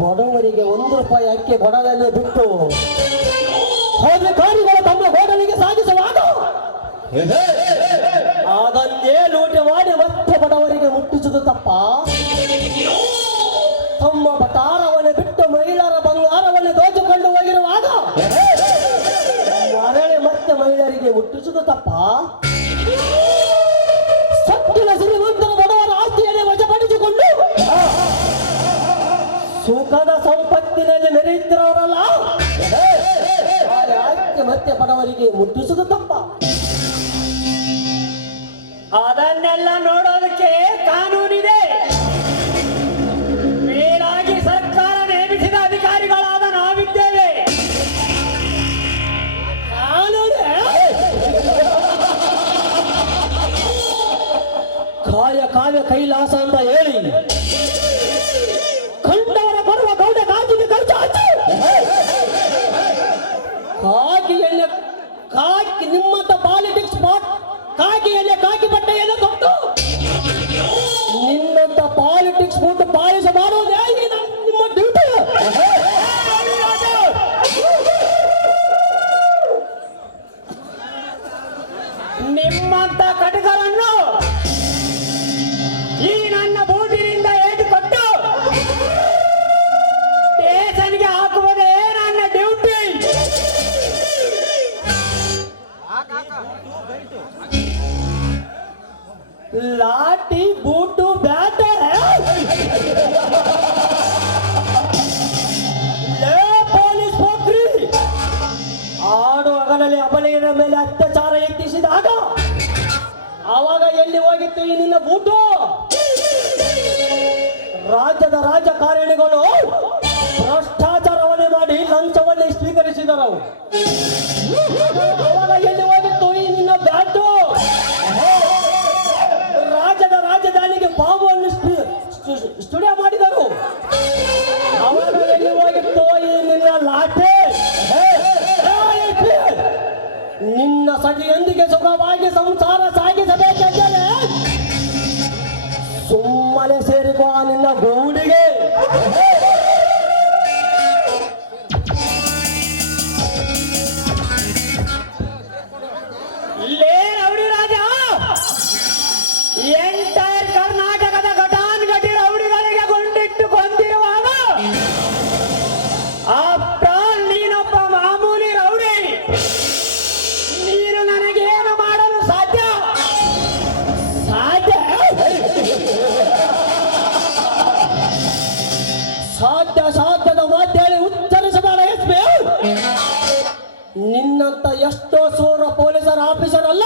ಬಡವರಿಗೆ ₹1 ಅಕ್ಕಿ ಬಡದಲ್ಲೇ ಬಿಟ್ಟು ಅಧಿಕಾರಿಗಳು ತಮ್ಮ ಹೋಟೆಲಿಗೆ ಸಾಗಿಸುವಾಗ ಅದನ್ನೇ ಲೂಟಿ ಮಾಡಿ ಮತ್ತೆ ಬಡವರಿಗೆ ಮುಟ್ಟಿಸುವುದು ತಪ್ಪ? ತಮ್ಮ ಬಟಾರವನ್ನು ಬಿಟ್ಟು ಮಹಿಳೆಯರ ಬಂಗಾರವನ್ನು ದೋಚಿಕೊಂಡು ಹೋಗಿರುವಾಗ ಮರಳಿ ಮತ್ತೆ ಮಹಿಳೆಯರಿಗೆ ಮುಟ್ಟಿಸುವುದು ತಪ್ಪ? ಸತ್ತಿನ ಶ್ರೀಮಂತರ ಬಡವರ ಆಸ್ತಿಯನ್ನೇ ವಶಪಡಿಸಿಕೊಂಡು ಸುಖದ ಸಂಪತ್ತಿನಲ್ಲಿ ಮೆರೆಯುತ್ತಿರೋರಲ್ಲ, ಯಾಕೆ ಮತ್ತೆ ಬಡವರಿಗೆ ಮುಟ್ಟಿಸುವುದು ತಪ್ಪ? ಅದನ್ನೆಲ್ಲ ನೋಡೋದಕ್ಕೆ ಕಾನೂನಿದೆ. ಮೇಲಾಗಿ ಸರ್ಕಾರ ನೇಮಿಸಿದ ಅಧಿಕಾರಿಗಳಾದ ನಾವಿದ್ದೇವೆ. ಕಾವ್ಯ ಕೈಲಾಸ ಅಂತ ಹೇಳಿ ಕಂಡವರ ಬರುವ ಗೌಡ ಗಾಜಿಗೆ ಖರ್ಚು ಹಾಕಿ ಕಾಕಿ ನಿಮ್ಮಂತ ಪಾಲಿಟಿಕ್ಸ್ ಕಾಕಿಯಲ್ಲಿ ಕಾಕಿ ಬಟ್ಟೆಯನ್ನು ಕೊಟ್ಟು ನಿನ್ನಂತ ಪಾಲಿಟಿಕ್ಸ್ ಬಿಟ್ಟು ಪಾಲಿಸ ಮಾಡುವುದೇ ನಿಮ್ಮ ಡ್ಯೂಟಿ. ನಿಮ್ಮಂತ ಕಟಕರನ್ನು ಈ ನನ್ನ ಬೂಟಿನಿಂದ ಏಟು ಕೊಟ್ಟು ಸ್ಟೇಷನ್ಗೆ ಹಾಕುವುದೇ ನನ್ನ ಡ್ಯೂಟಿ. ಲಾಠಿ ಬೂಟು ಬ್ಯಾಟ ಪೊಲೀಸ್ ಪೋಖ್ರಿ ಆಡು ಹಗಲಲ್ಲಿ ಅಬಲೆಯ ಮೇಲೆ ಅತ್ಯಾಚಾರ ಯತ್ನಿಸಿದಾಗ ಆವಾಗ ಎಲ್ಲಿ ಹೋಗಿತ್ತು ಈ ನಿನ್ನ ಬೂಟು? ರಾಜ್ಯದ ರಾಜಕಾರಣಿಗಳು ಭ್ರಷ್ಟಾಚಾರವನ್ನೇ ಮಾಡಿ ಲಂಚವನ್ನೇ ಸ್ವೀಕರಿಸಿದರು. ಆವಾಗ ಎಲ್ಲಿ ಹೋಗಿತ್ತು ಈ ನಿನ್ನ ಬ್ಯಾಟು? ರಾಜ್ಯದ ರಾಜಧಾನಿಗೆ ಬಾಂಬನ್ನು ಸ್ಟುಡಿಯೋ ಮಾಡಿದರು. ಆವಾಗ ಎಲ್ಲಿ ಹೋಗಿತ್ತು ಈ ನಿನ್ನ ಲಾಠಿ? ನಿನ್ನ ಸಖಿಯೊಂದಿಗೆ ಸುಖವಾಗಿ ಸಂಸಾರ ಸಾಗಿಸಬೇಕೆಂದರೆ ಸುಮ್ಮನೆ ಸೇರಿಕೋ ನಿನ್ನ ಗೂಡಿಗೆ. ಇಲ್ಲೇ ರೌಡಿ ರಾಜ ಎಂಟೈರ್ ಕರ್ನಾಟಕದ ಘಟಾನುಘಟಿ ರೌಡಿಗಳಿಗೆ ಗುಂಡಿಟ್ಟು ಕೊಂದಿರುವಾಗ ಆಫ್ಟರ್ ನೀನೊಬ್ಬ ಮಾಮೂಲಿ ರೌಡಿ. ನೀನು ನನಗೇನು ಮಾಡಲು ಸಾಧ್ಯ? ಸಾಧ್ಯ ಸಾಧ್ಯ ಸಾಧ್ಯದ ಮಾತೇಳಿ ಉಚ್ಚರಿಸಬೇಡ ಎಸ್ಪಿ. ನಿನ್ನಂತ ಎಷ್ಟೋ ಸೂರ ಪೊಲೀಸರ ಆಫೀಸರ್ ಅಲ್ಲ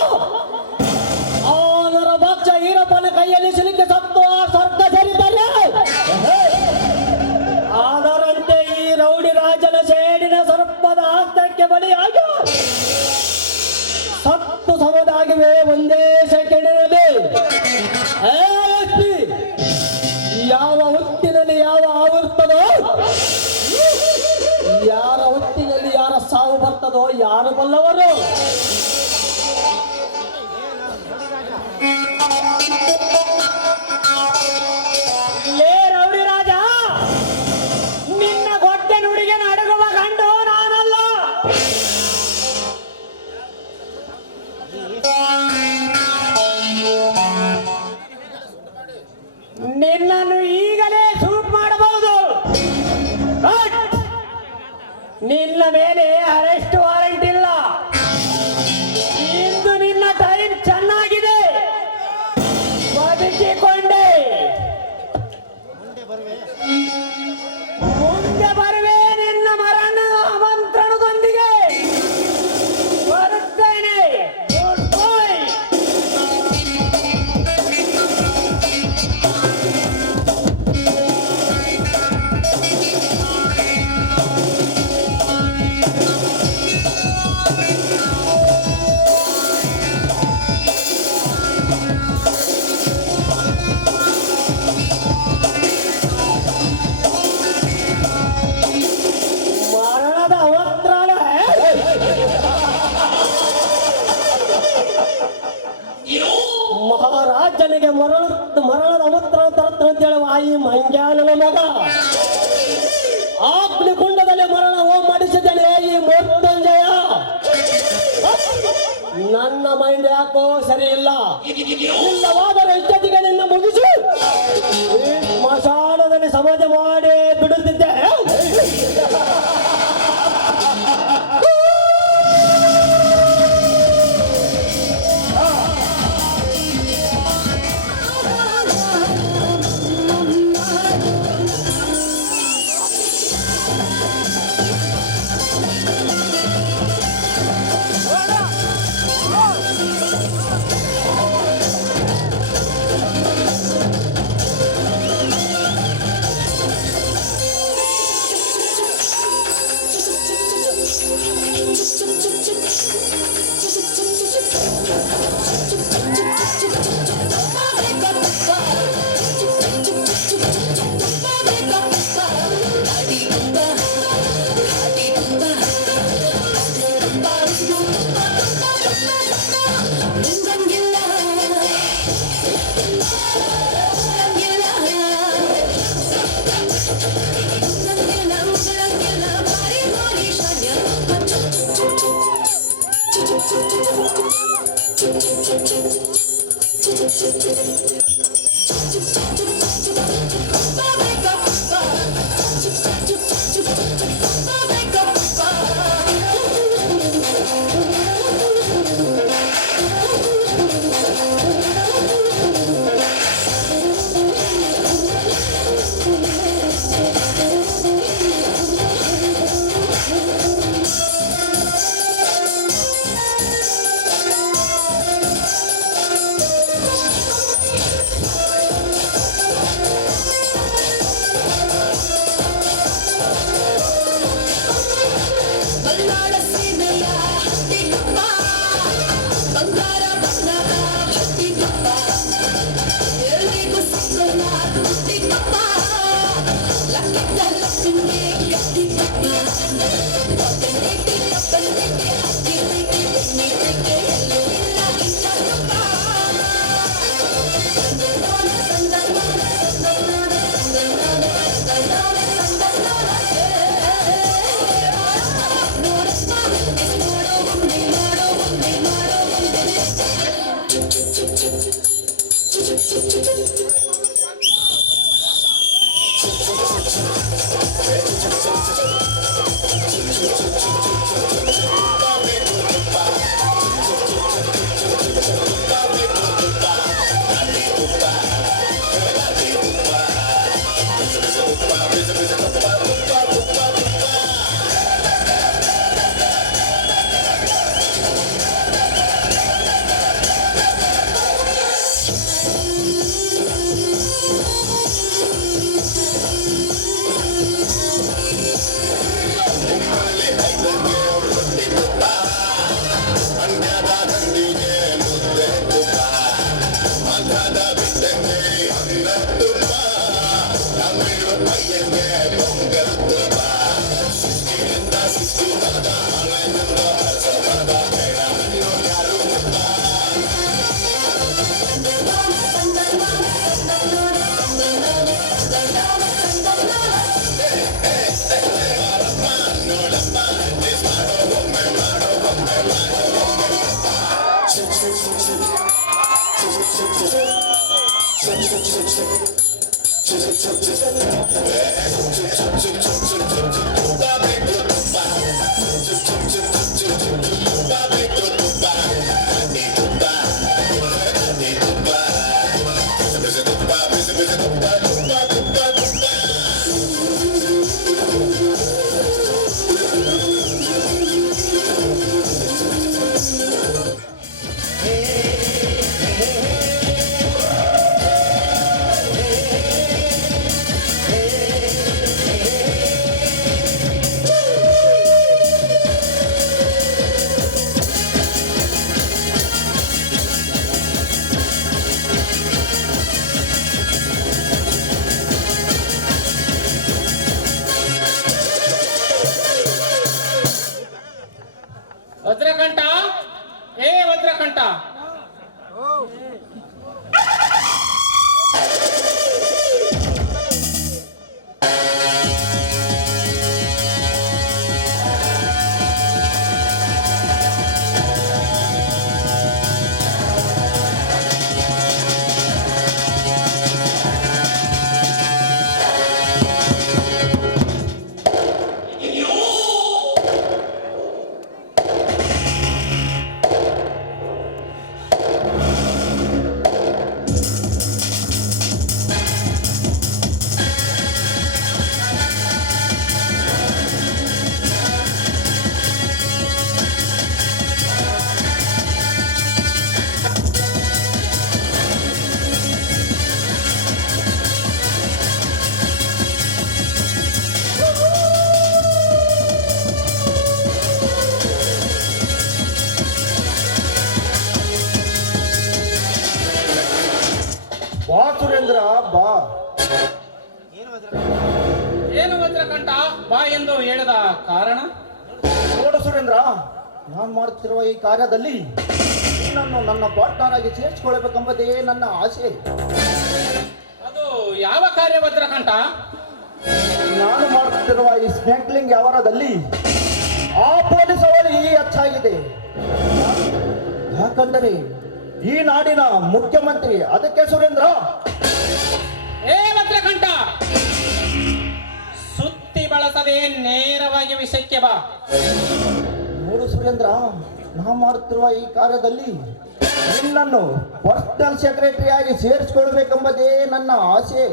ಆ ನರಭಕ್ಷ ಈರಪ್ಪನ ಕೈಯಲ್ಲಿ ಸಿಲುಕಿ ಸತ್ತು ಆ ಸ್ವರ್ಗ ಸೇರಿದ್ದಾರೆ. ಅದರಂತೆ ಈ ರೌಡಿ ರಾಜನ ಸೇಡಿನ ಸರ್ಪದ ಆಸ್ತಕ್ಕೆ ಬಲಿಯಾಗಿ ಸತ್ತು ಸಮದಾಗಿವೆ ಒಂದೇ ಸೆಕೆಂಡಿನಲ್ಲಿ. ಯಾವ ಹೊತ್ತಿನಲ್ಲಿ ಯಾವ ಆವಿರ್ತದೋ, ಯಾರ ಹೊತ್ತಿನಲ್ಲಿ ಯಾರ ಸಾವು ಬರ್ತದೋ ಯಾರು ಬಲ್ಲವರು. ಲೇ ರೌಡಿ ರಾಜ, ನಿನ್ನ ಹೊಟ್ಟೆ ನುಡಿಗೆ ನಡುಗುವ ಗಂಡು ನಾನಲ್ಲ. ನಿನ್ನನ್ನು ಈಗಲೇ ಶೂಟ್ ಮಾಡಬಹುದು. ನಿನ್ನ ಮೇಲೆ ಅರೆಸ್ಟ್ ವಾರೆಂಟ್ ಇಲ್ಲ. ಇಂದು ನಿನ್ನ ಟೈಮ್ ಚೆನ್ನಾಗಿದೆ. ಬದುಕಿಕೊಂಡೆ ಮುಂದೆ ಬರುವೆ. ನಿನ್ನ ಮರಣ ಆಮಂತ್ರಣದೊಂದಿಗೆ ಬರುತ್ತೇನೆ. Good bye. ಮರಣದ ಅವತ್ರಾಣ ಮಹಾರಾಜನಿಗೆ ಮರಣದ ಅವತ್ರಾಣ ತರತ್ತ ಅಂತ ಹೇಳುವ ಈ ಮಂಗ್ಯಾನನ ಮಗ ಅಗ್ನಿಕುಂಡದಲ್ಲಿ ಮರಣ ಹೋಮ ಮಾಡಿಸಿದ್ದೇನೆ ಈ ಮೃತ್ಯುಂಜಯ. ನನ್ನ ಮೈಂಡ್ ಯಾಕೋ ಸರಿ ಇಲ್ಲ. ಇಲ್ಲವಾದರೆ ಇಷ್ಟೊತ್ತಿಗೆ ನಿನ್ನ ಮುಗಿಸಿ ಈ ಸ್ಮಶಾನದಲ್ಲಿ ಸಮಾಜ ಮಾಡಿ ಬಿಡುತ್ತಿದ್ದೆ. Come on, ಬಲ್ಲಾಳ ಸೀಮೆಯ ಹಟ್ಟಿಗಪ್ಪ, ಬಂಗಾರ ಬಣ್ಣದ ಹಟ್ಟಿಗಪ್ಪ, ಎಲ್ಲಿಗೂ ಸಿಕ್ಕಲ್ಲ ಹುಟ್ಟಿಗಪ್ಪ, ಲಕ್ಕಿದ್ದ ಲಕ್ಷ್ಮಿಗೆ ಗಟ್ಟಿಗಪ್ಪ, ಒಬ್ಬನಿಗೆ ಒಬ್ಬನಿಗೆ ಅಕ್ಕಿ ರೀತಿ ಬೆನ್ನಿಗೆ ಎಲ್ಲೂ ಇಲ್ಲ ಇಲ್ಲಪ್ಪ. ವಜ್ರಕಂಠ, ಏ ವಜ್ರಕಂಠ, ಬಾ ಸುರೇಂದ್ರ ಬಾ. ಏನು ವಜ್ರಕಂಠ ಬಾ ಎಂದು ಹೇಳಿದ ಕಾರಣ? ನೋಡು ಸುರೇಂದ್ರ, ನಾನು ಮಾಡುತ್ತಿರುವ ಈ ಕಾರ್ಯದಲ್ಲಿ ನನ್ನ ಪಾರ್ಟ್ನರ್ ಆಗಿ ಸೇರಿಸಿಕೊಳ್ಳಬೇಕೆಂಬುದೇ ನನ್ನ ಆಸೆ. ಅದು ಯಾವ ಕಾರ್ಯ ವಜ್ರಕಂಠ? ನಾನು ಮಾಡುತ್ತಿರುವ ಈ ಸ್ನೇಕ್ಲಿಂಗ್ ವ್ಯವಹಾರದಲ್ಲಿ ಆ ಪೊಲೀಸ್ ಅವರಿಗೆ ಹೆಚ್ಚಾಗಿದೆ. ಯಾಕಂದರೆ ಈ ನಾಡಿನ ಮುಖ್ಯಮಂತ್ರಿ. ಅದಕ್ಕೆ ಸುರೇಂದ್ರ, ಏ ವಜ್ರಕಂಠ, ಸುತ್ತಿ ಬಳಸದೆ ನೇರವಾಗಿ ವಿಷಯಕ್ಕೆ ಬಾ. ನೋಡು ಸುರೇಂದ್ರ, ನಾವು ಮಾಡುತ್ತಿರುವ ಈ ಕಾರ್ಯದಲ್ಲಿ ನಿನ್ನನ್ನು ಪರ್ಸನಲ್ ಸೆಕ್ರೆಟರಿ ಆಗಿ ಸೇರಿಸಿಕೊಳ್ಬೇಕೆಂಬುದೇ ನನ್ನ ಆಸೆ.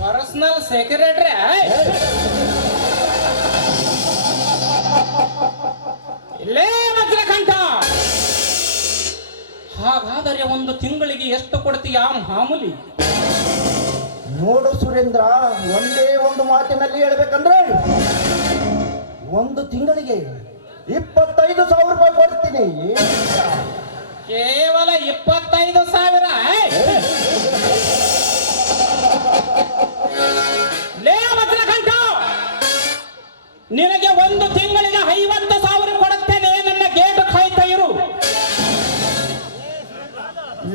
Personal secretary? ಇಲ್ಲೇ ವಜ್ರಕಂಠ, ಹಾಗಾದರೆ ಒಂದು ತಿಂಗಳಿಗೆ ಎಷ್ಟು ಕೊಡ್ತೀಯಾ ಮಾಮೂಲಿ? ನೋಡು ಸುರೇಂದ್ರ, ಒಂದೇ ಒಂದು ಮಾತಿನಲ್ಲಿ ಹೇಳ್ಬೇಕಂದ್ರೆ ಒಂದು ತಿಂಗಳಿಗೆ 25,000 ರೂಪಾಯಿ ಕೊಡ್ತೀನಿ. ಕೇವಲ 25,000? ಲೇ ವಜ್ರಕಂಠ, ನಿನಗೆ ಒಂದು ತಿಂಗಳಿಗೆ 50,000 ಕೊಡುತ್ತೇನೆ. ನನ್ನ ಗೇಟ್ ಕಾಯ್ತಾ ಇರು.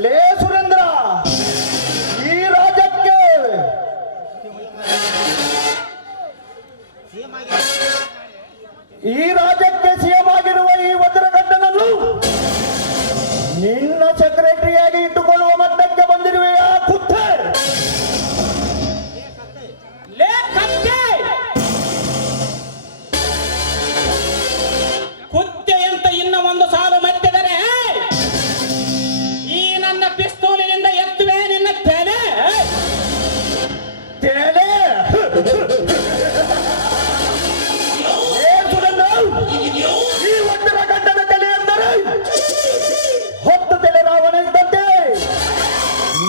ಲೇ ಸುರೇಂದ್ರ, ಈ ರಾಜ್ಯಕ್ಕೆ ಸಿಎಂ ಆಗಿರುವ ಈ ವಜ್ರಕಂಠನನ್ನು ನಿನ್ನ ಸೆಕ್ರೆಟರಿಯಾಗಿ ಇಟ್ಟುಕೊಳ್ಳುವ ಮಟ್ಟಕ್ಕೆ ಬಂದಿರುವೆಯಾ ಕುತ್ತೆ? ಲೇ ಕತ್ತೆ, ಕುತ್ತೆ ಅಂತ ಇನ್ನ ಒಂದು ಸಾಲು ಮತ್ತಿದರೆ ಈ ನನ್ನ ಪಿಸ್ತೂಲಿನಿಂದ ಎತ್ತುವೆ ನಿನ್ನ ತಲೆ. ತೇಲೆ? ಏ ಸುರೇಂದ್ರ, ಈ ವಜ್ರಕಂಠನ ತಲೆ ಎಂದರೆ 10 ತಲೆ ರಾವಣ ಇದ್ದಂತೆ.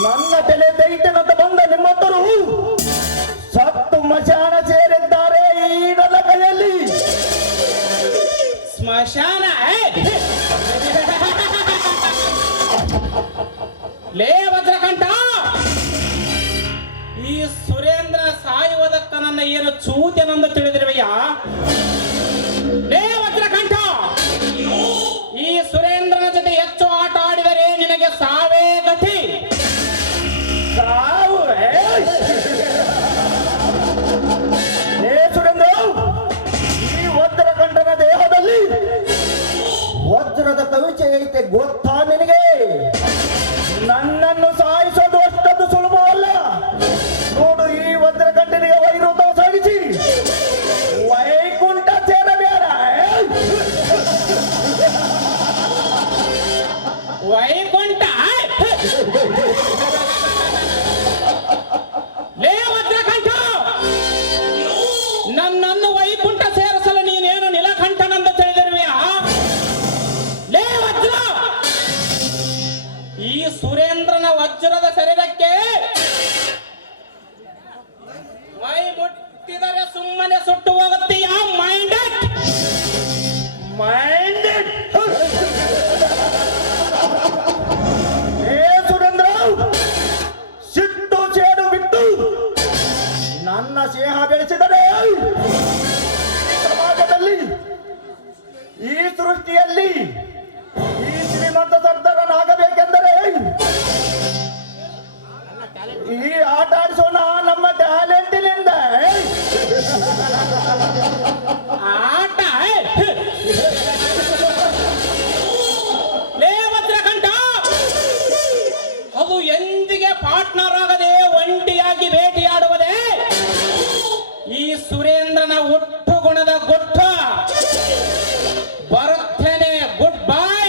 ನನ್ನ ತಲೆ ದೈತ್ಯನಂತ ಬಂದ ನಿಮ್ಮಂತರು ಸತ್ತು ಮಶಾನ ಸೇರಿದ್ದಾರೆ ಈ ನನ್ನ ಕೈಯಲ್ಲಿ. ಸ್ಮಶಾನ? ಲೇ ವಜ್ರಕಂಠ, ಈ ಸುರೇಂದ್ರ ಸಾಯುವುದಕ್ಕ ನನ್ನ ಏನು ಚೂತೆನೆಂದು ತಿಳಿದಿರುವೆಯಾ? ಲೇ ವಜ್ರಕಂಠ, ಈ ಸುರೇಂದ್ರನ ಜೊತೆ ಹೆಚ್ಚು ಆಟ ಆಡಿದರೆ ನಿನಗೆ ಸಾವೇ ಗತಿ. ಸಾವು? ಏ ಸುರೇಂದ್ರ, ಈ ವಜ್ರಕಂಠನ ದೇಹದಲ್ಲಿ ವಜ್ರದ ಕವಿಚೆ ಐತೆ ಗೊತ್ತಾ ನಿನಗೆ? ನನ್ನನ್ನು ಸಾಯಿಸೋದು ಅಷ್ಟೊಂದು ಸುಲಭವಲ್ಲ. ನೋಡು, ಈ ವಜ್ರಕಂಠನಿಗೆ ವೈರೋಧ ಸಾಗಿಸಿ ವೈಕುಂಠ ಸೇರಬೇಡ. ವೈಕುಂಠ? ಲೇ ವಜ್ರಕಂಠ, ನನ್ನನ್ನು ವೈಕುಂಠ ಸೇರಿಸಲು ನೀನೇನು ನಿಲಕಂಠನೆಂದು ತಿಳಿದಿರುವೆಯಾ? ಲೇ ವಜ್ರ, ಈ ಸುರೇಂದ್ರನ ವಜ್ರದ ಶರೀರಕ್ಕೆ ಮೈ ಮುಟ್ಟಿದರೆ ಸುಮ್ಮನೆ ಸುಟ್ಟು ಹೋಗುತ್ತೀಯಾ? ಮೈಂಡೆಡ್? ಮೈಂಡೆಡ್? ಏ ಸುರೇಂದ್ರ, ಸಿಟ್ಟು ಸೇಡು ಬಿಟ್ಟು ನನ್ನ ಸ್ನೇಹ ಬೆಳೆಸಿದರೆ ಈ ಸಮಾಜದಲ್ಲಿ, ಈ ಸೃಷ್ಟಿಯಲ್ಲಿ ಈ ಶ್ರೀಮಂತ ಸರ್ದಾರನಾಗಬೇಕೆಂದರೆ ಈ ಆಟ ಆಡಿಸೋಣ ನಮ್ಮ ಟ್ಯಾಲೆಂಟಿನಿಂದ. ಆಟ? ಲೇ ವಜ್ರಕಂಠ, ಅದು ಎಂದಿಗೆ ಪಾರ್ಟ್ನರ್ ಆಗದೆ ಒಂಟಿಯಾಗಿ ಭೇಟಿಯಾಡುವುದೇ ಈ ಸುರೇಂದ್ರನ ಹುಟ್ಟು ಗುಣದ ಗುಟ್ಟ. ಬರುತ್ತೇನೆ, ಗುಡ್ ಬೈ.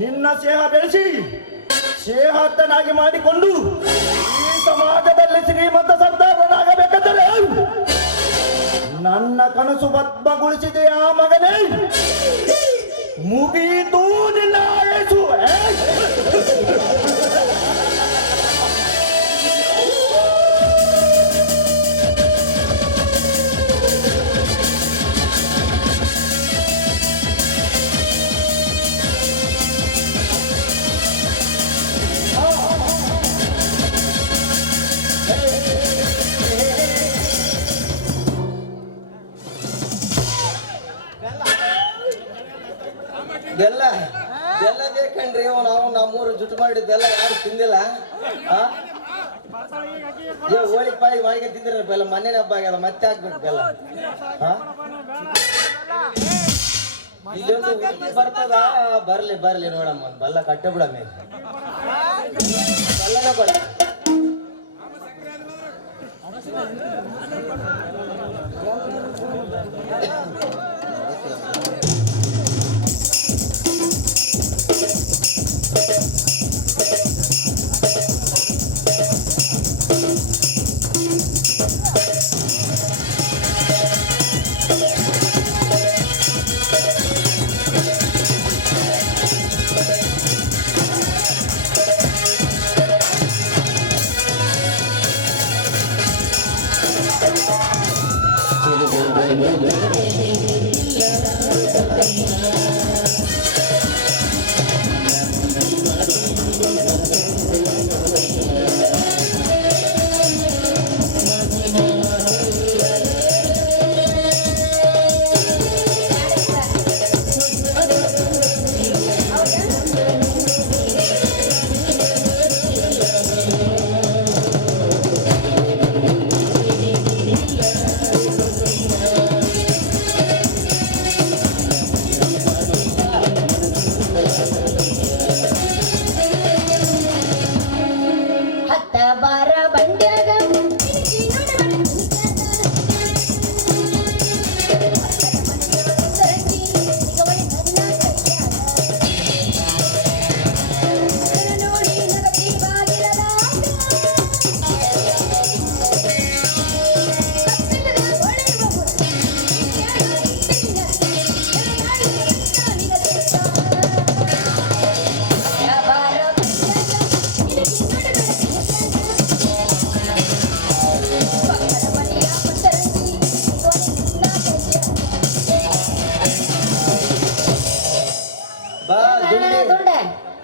ನಿನ್ನ ಸ್ನೇಹ ಬೆಳೆಸಿ ಸ್ನೇಹತ್ತನಾಗಿ ಮಾಡಿಕೊಂಡು ಈ ಸಮಾಜದಲ್ಲಿ ಶ್ರೀಮಂತ ಸರ್ದಾರನಾಗಬೇಕಾದರೆ ನನ್ನ ಕನಸು ಬದ್ಧಗೊಳಿಸಿದೆಯಾ ಮಗನೇ? ಮುಗೀತು ನಿನ್ನ ಆಯಸ್ಸು. ಬೆಲ್ಲ ಬೆಲ್ಲ ಬೇಕಂಡ್ರಿ ನಾವು ನಮ್ಮೂರು ಜುಟ್ಟು ಮಾಡಿದ್ದೆಲ್ಲ ಯಾರು ತಿಂದಿಲ್ಲ. ಹೋಳಿಗೆ ಪಾಳಿ ಮಾಡಿ ತಿಂದಿರ ಬೆಲ್ಲ ಮನೇನೆ ಹಬ್ಬ ಆಗ್ಯದ, ಮತ್ತೆ ಹಾಕ್ಬೇಕು ಬೆಲ್ಲ. ಇಲ್ಲೊಂದು ಬರ್ತದ, ಬರ್ಲಿ ಬರ್ಲಿ ನೋಡಮ್ಮ, ಒಂದು ಬೆಲ್ಲ ಕಟ್ಟೆ ಬಿಡಮ್ಮ, ಬೆಲ್ಲನ ಕೊಡ.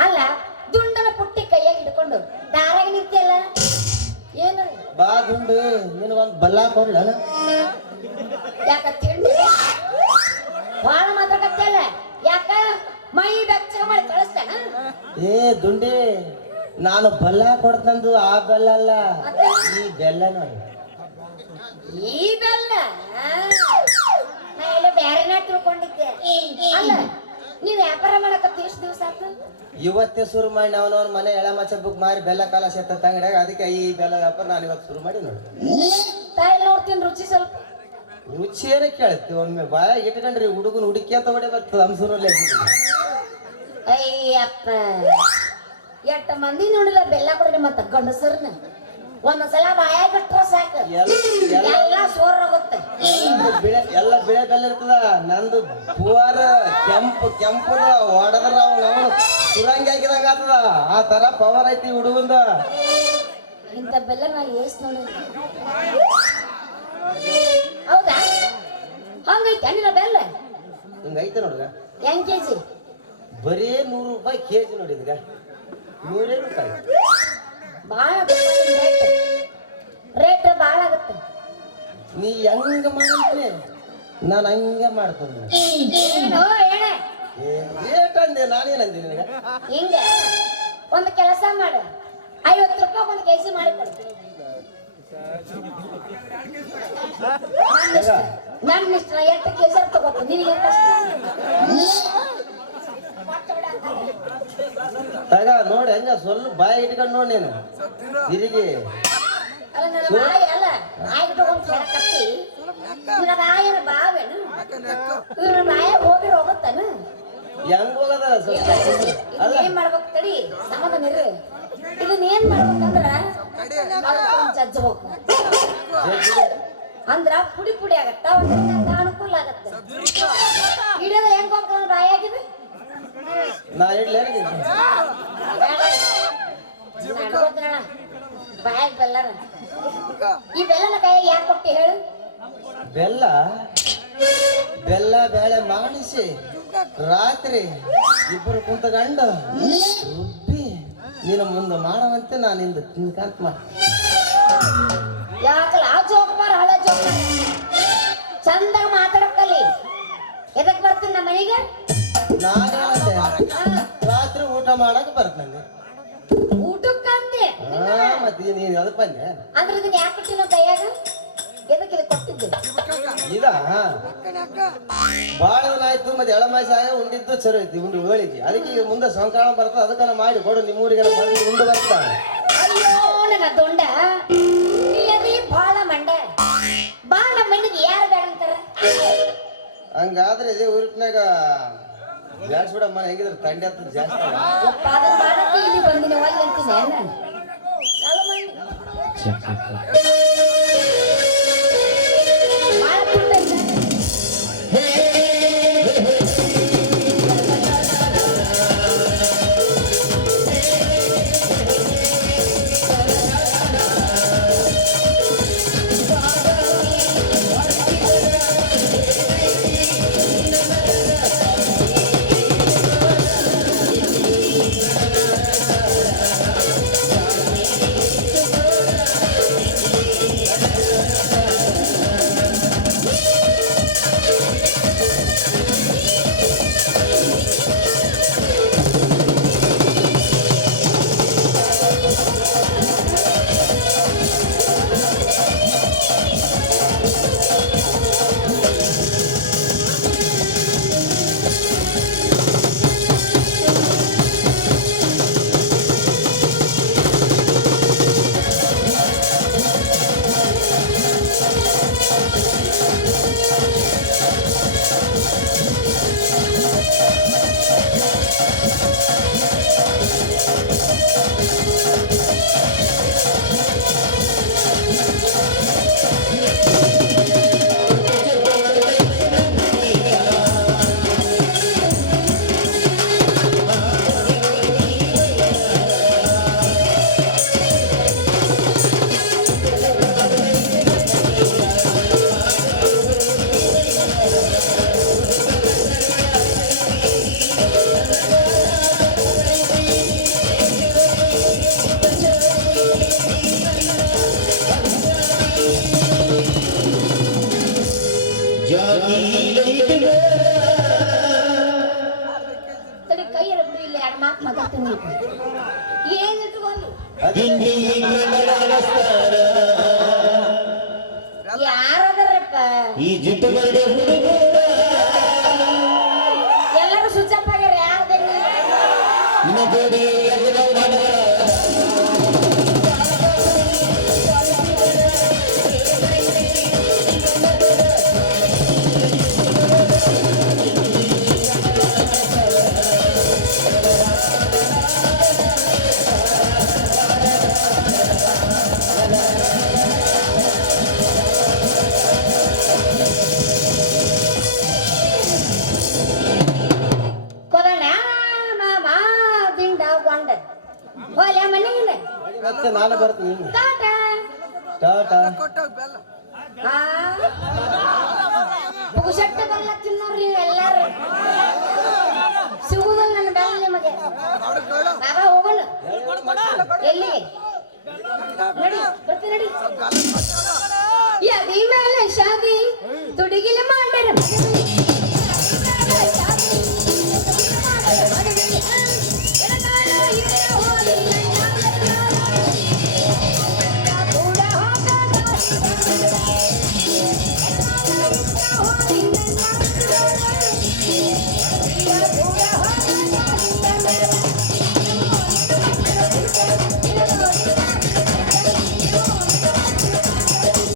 ಅಲ್ಲ ದುಂಡನ ಪುಟ್ಟಿ ಕೈಯಾಗಿ ಹಿಡ್ಕೊಂಡು ದಾರಾಗ ನಿಂತಿಯಲ್ಲ ಏನು? ಬಾ ದುಂಡು ನಿನಗೊಂದು ಬಲ್ಲ ಕೊಡ್ಲ? ಯಾಕ ತಿಂಡಿ ಬಾಳ ಮಾತಾಡತ್ತಲ್ಲ, ಯಾಕ ಮೈ ಬೆಚ್ಚಗ ಮಾಡಿ ಕಳಿಸ್ತಾನ? ಏ ದುಂಡಿ, ನಾನು ಬಲ್ಲ ಕೊಡ್ತಂದು ಆ ಬೆಲ್ಲ ಅಲ್ಲ, ಈ ಬೆಲ್ಲ ನೋಡಿ. ಈ ಬೆಲ್ಲ ನಾ ಎಲ್ಲ ಬ್ಯಾರೆನ ತಿಳ್ಕೊಂಡಿದ್ದೆ. ಅಲ್ಲ ನೀವ್ ವ್ಯಾಪಾರ ಮಾಡಕತ್ತ ಎಷ್ಟು ದಿವಸ ಆಯ್ತು? ಇವತ್ತೇ ಶುರು ಮಾಡಿ ಅವನವನ ಮನೆ ಎಳ ಮಚ್ಚ ಬುಕ್ ಮಾರಿ ಬೆಲ್ಲ ಕಾಲ ಸೇತ ತಂಗಡ್ಯಾಗ, ಅದಕ್ಕೆ ಈ ಬೆಲ್ಲ ವ್ಯಾಪಾರ ನಾನು ಇವತ್ತು ಶುರು ಮಾಡಿ ನೋಡಿ. ತಾಯಿ ನೋಡ್ತೀನಿ ರುಚಿ ಸ್ವಲ್ಪ. ರುಚಿ ಏನೇ ಕೇಳ್ತಿ, ಒಮ್ಮೆ ಬಾಯ ಇಟ್ಕೊಂಡ್ರಿ ಹುಡುಗನ ಹುಡುಕಿ ಅಂತ ಹೊಡೆ ಬರ್ತದ ಹಂಸೂರಲ್ಲಿ. ಅಯ್ಯಪ್ಪ, ಎಷ್ಟ ಮಂದಿ ನೋಡಿಲ್ಲ ಬೆಲ್ಲ ಕೊಡ್ರಿ ಮತ್ತ ಗಂಡಸರ್ನ ಒಂದೊಂದ್ಸಲ ಬಾಯಾಗ ಬಿಟ್ರ ಸಾಕು ಎಲ್ಲ ಸೋರ್ ಹೋಗುತ್ತೆ. ಎಲ್ಲ ಬೆಳೆ ಬೆಲ್ಲ ಇರ್ತದ, ನಂದು ಪೂವಾರ ಕೆಂಪುದ ಹೊಡೆದ್ರ ನಾವು ಸುರಂಗಿ ಹಾಕಿದಂಗ ಆತದ, ಆ ತರ ಪವರ್ ಐತಿ ಹುಡುಗಂದ. ಇಂಥ ಬೆಲ್ಲ ನಾ ಎಷ್ಟ್ ನೋಡಿ. ಹೌದಾ? ಹಂಗೈತೆ ನಿನ್ನ ಬೆಲ್ಲ? ಹಿಂಗೈತೆ ನೋಡ್ಗ. ಹೆಂಗ್ ಕೆಜಿ? ಬರೀ 100 ರೂಪಾಯಿ ಕೆಜಿ ನೋಡಿದ್ಗ, 100 ರೂಪಾಯಿ. ಬಾಳ ರೇಟ್ ಬಾಳ ಆಗತ್ತೆ. ನೀ ಹೆಂಗ ಮಾಡ್ತೀನಿ ನಾನು ಹಂಗೆ ಮಾಡ್ತೀನಿ. ಏನು ಹೇಳ? ರೇಟ್ ಅಂದೆ, ನಾನೇನಂದೆ ನಿನಗ? ಹಿಂಗ ಒಂದು ಕೆಲಸ ಮಾಡು, 50 ರೂಪಾಯಿ ಒಂದು ಕೆಜಿ ಮಾಡಿ ಕೊಡ್ತೀನಿ. ನನ್ನ ಇಷ್ಟ, 8 ಕೆಜಿ ತಗೋತ ನಿನಗೆ ತಗ ನೋಡಿ ಹೆಂಗ ಸ್ವಲ್ಪ ಬಾಯಿ ಇಟ್ಕೊಂಡು ನೋಡಿ ನೀನು ತಿರುಗಿ. ಅಲ್ಲ ನನ್ನ ಬಾಯಿ ಅಲ್ಲ ಬಾಯಿ ತಗೊಂಡು ಕೇಳಕತ್ತಿ. ನನ್ನ ಬಾಯಿನ ಬಾವೇನು? ಇವ್ರ ಬಾಯ ಹೋಗಿ ಹೋಗುತ್ತಾನ? ಹೆಂಗ್ ಹೋಗದ ಅಲ್ಲ ಏನ್ ಮಾಡ್ಬೇಕು ತಡಿ ಸಮಾಧಾನ ಇರ್ರಿ ಇದನ್ನ ಏನ್ ಮಾಡ್ಬೇಕಂದ್ರ ಜಜ್ಜ ಹೋಗ್ಬೇಕು ಅಂದ್ರ ಪುಡಿ ಪುಡಿ ಆಗತ್ತ ಒಂದ್ರಿಂದ ಅನುಕೂಲ ಆಗತ್ತ ಹಿಡಿಯೋದು ಹೆಂಗ್ ಹೋಗ್ತಂದ್ರ ಬಾಯಾಗಿದೆ ನಾ ಇಡ್ಲೇ ಬಾಯಾಗ ಬೆಲ್ಲರ ಈ ಬೆಲ್ಲನ ಕೈಯಾಗ ಯಾಕೆ ಕೊಟ್ಟಿ ಹೇಳು ಬೆಲ್ಲ ಬೆಲ್ಲ ಬೇಳೆ ಮಾಡಿಸಿ ರಾತ್ರಿ ಇಬ್ಬರು ಕುಂತಗಂಡು ರುಬ್ಬಿ ನೀನು ಮುಂದೆ ಮಾಡವಂತೆ ನಾನು ಇಂದ ತಿನ್ಕಂತ ಮಾಡ ಯಾಕಲ್ಲ ಆ ಜೋಕ್ಮಾರ ಹಳ ಜೋಕ್ಮಾರ ಚಂದಾಗ ಮಾತಾಡಕ್ಕಲ್ಲಿ ಎದಕ್ ಬರ್ತೀನಿ ನಮ್ಮ ಮನೆಗೆ ನಾನು ರಾತ್ರಿ ಊಟ ಮಾಡಕ್ ಬರ್ತಂದೆ ಊಟಕ್ಕಂದೆ ಮತ್ತೆ ನೀನು ಅದಕ್ಕೆ ಬಂದೆ ಅಂದ್ರೆ ಇದನ್ನ ಯಾಕೆ ಕೊಟ್ಟಿಲ್ಲ ಕೈಯಾಗ ಎದಕ್ಕೆ ಇದು ಕೊಟ್ಟಿದ್ದು ಇದ ಬಾಳ ದಿನ ಆಯ್ತು ಮತ್ತೆ ಎಳಮಾಸಿ ಆಗ ಉಂಡಿದ್ದು ಸರಿ ಐತಿ ಉಂಡು ಹೋಳಿಗೆ ಅದಕ್ಕೆ ಈಗ ಮುಂದೆ ಸಂಕ್ರಾಂತ ಬರ್ತದೆ ಅದಕ್ಕೆಲ್ಲ ಮಾಡಿ ಕೊಡು ನಿಮ್ಮೂರಿಗೆಲ್ಲ ಬಂದು ಉಂಡು ಬರ್ತಾ ಅಯ್ಯೋ ನನ್ನ ದೊಂಡ ನೀ ಬಾಳ ಮಂಡ ಬಾಳ ಮಣ್ಣಿಗೆ ಯಾರು ಬೇಡ ಅಂತಾರ ಹಂಗಾದ್ರೆ ಇದೇ ಊರಿನಾಗ ಜಾಸ್ತಿ ಬಿಡಮ್ಮ ಹೆಂಗಿದ್ರೆ ತಂಡೆ ಅಂತ ಜಾಸ್ತಿ ಅದನ್ನ ಮಾಡಕ್ಕೆ ಇಲ್ಲಿ ಬಂದಿನ ಒಳ್ಳೆ ಅಂತೀನಿ ನಾನು ಬಾಳ ಪುಟ್ಟ ಇದ್ದಾನೆ. ತಡಿ ಕೈ ಎರಡು ಇಲ್ಲಿ ಎರಡು ಮಾತು ಮಾತಾಡ್ತೀನಿ ಏನ್ ಇಟ್ಕೊಂಡು ಯಾರದಾರಪ್ಪ ಈ ಜಿಟ್ಟು ಎಲ್ಲರೂ ಸ್ವಿಚ್ ಅಪ್ ಆಗ್ಯಾರ ಯಾರ್ದೇನು ಮತ್ತೆ ನಾನು ಬರ್ತೀನಿ ಟಾಟಾ ಟಾಟಾ ಪುಷಟ್ಟ ಬೆಲ್ಲ ತಿನ್ನೋರು ನೀವು ಎಲ್ಲಾರು ಸಿಗುದಿಲ್ಲ ನನ್ನ ಬೆಲ್ಲ ನಿಮಗೆ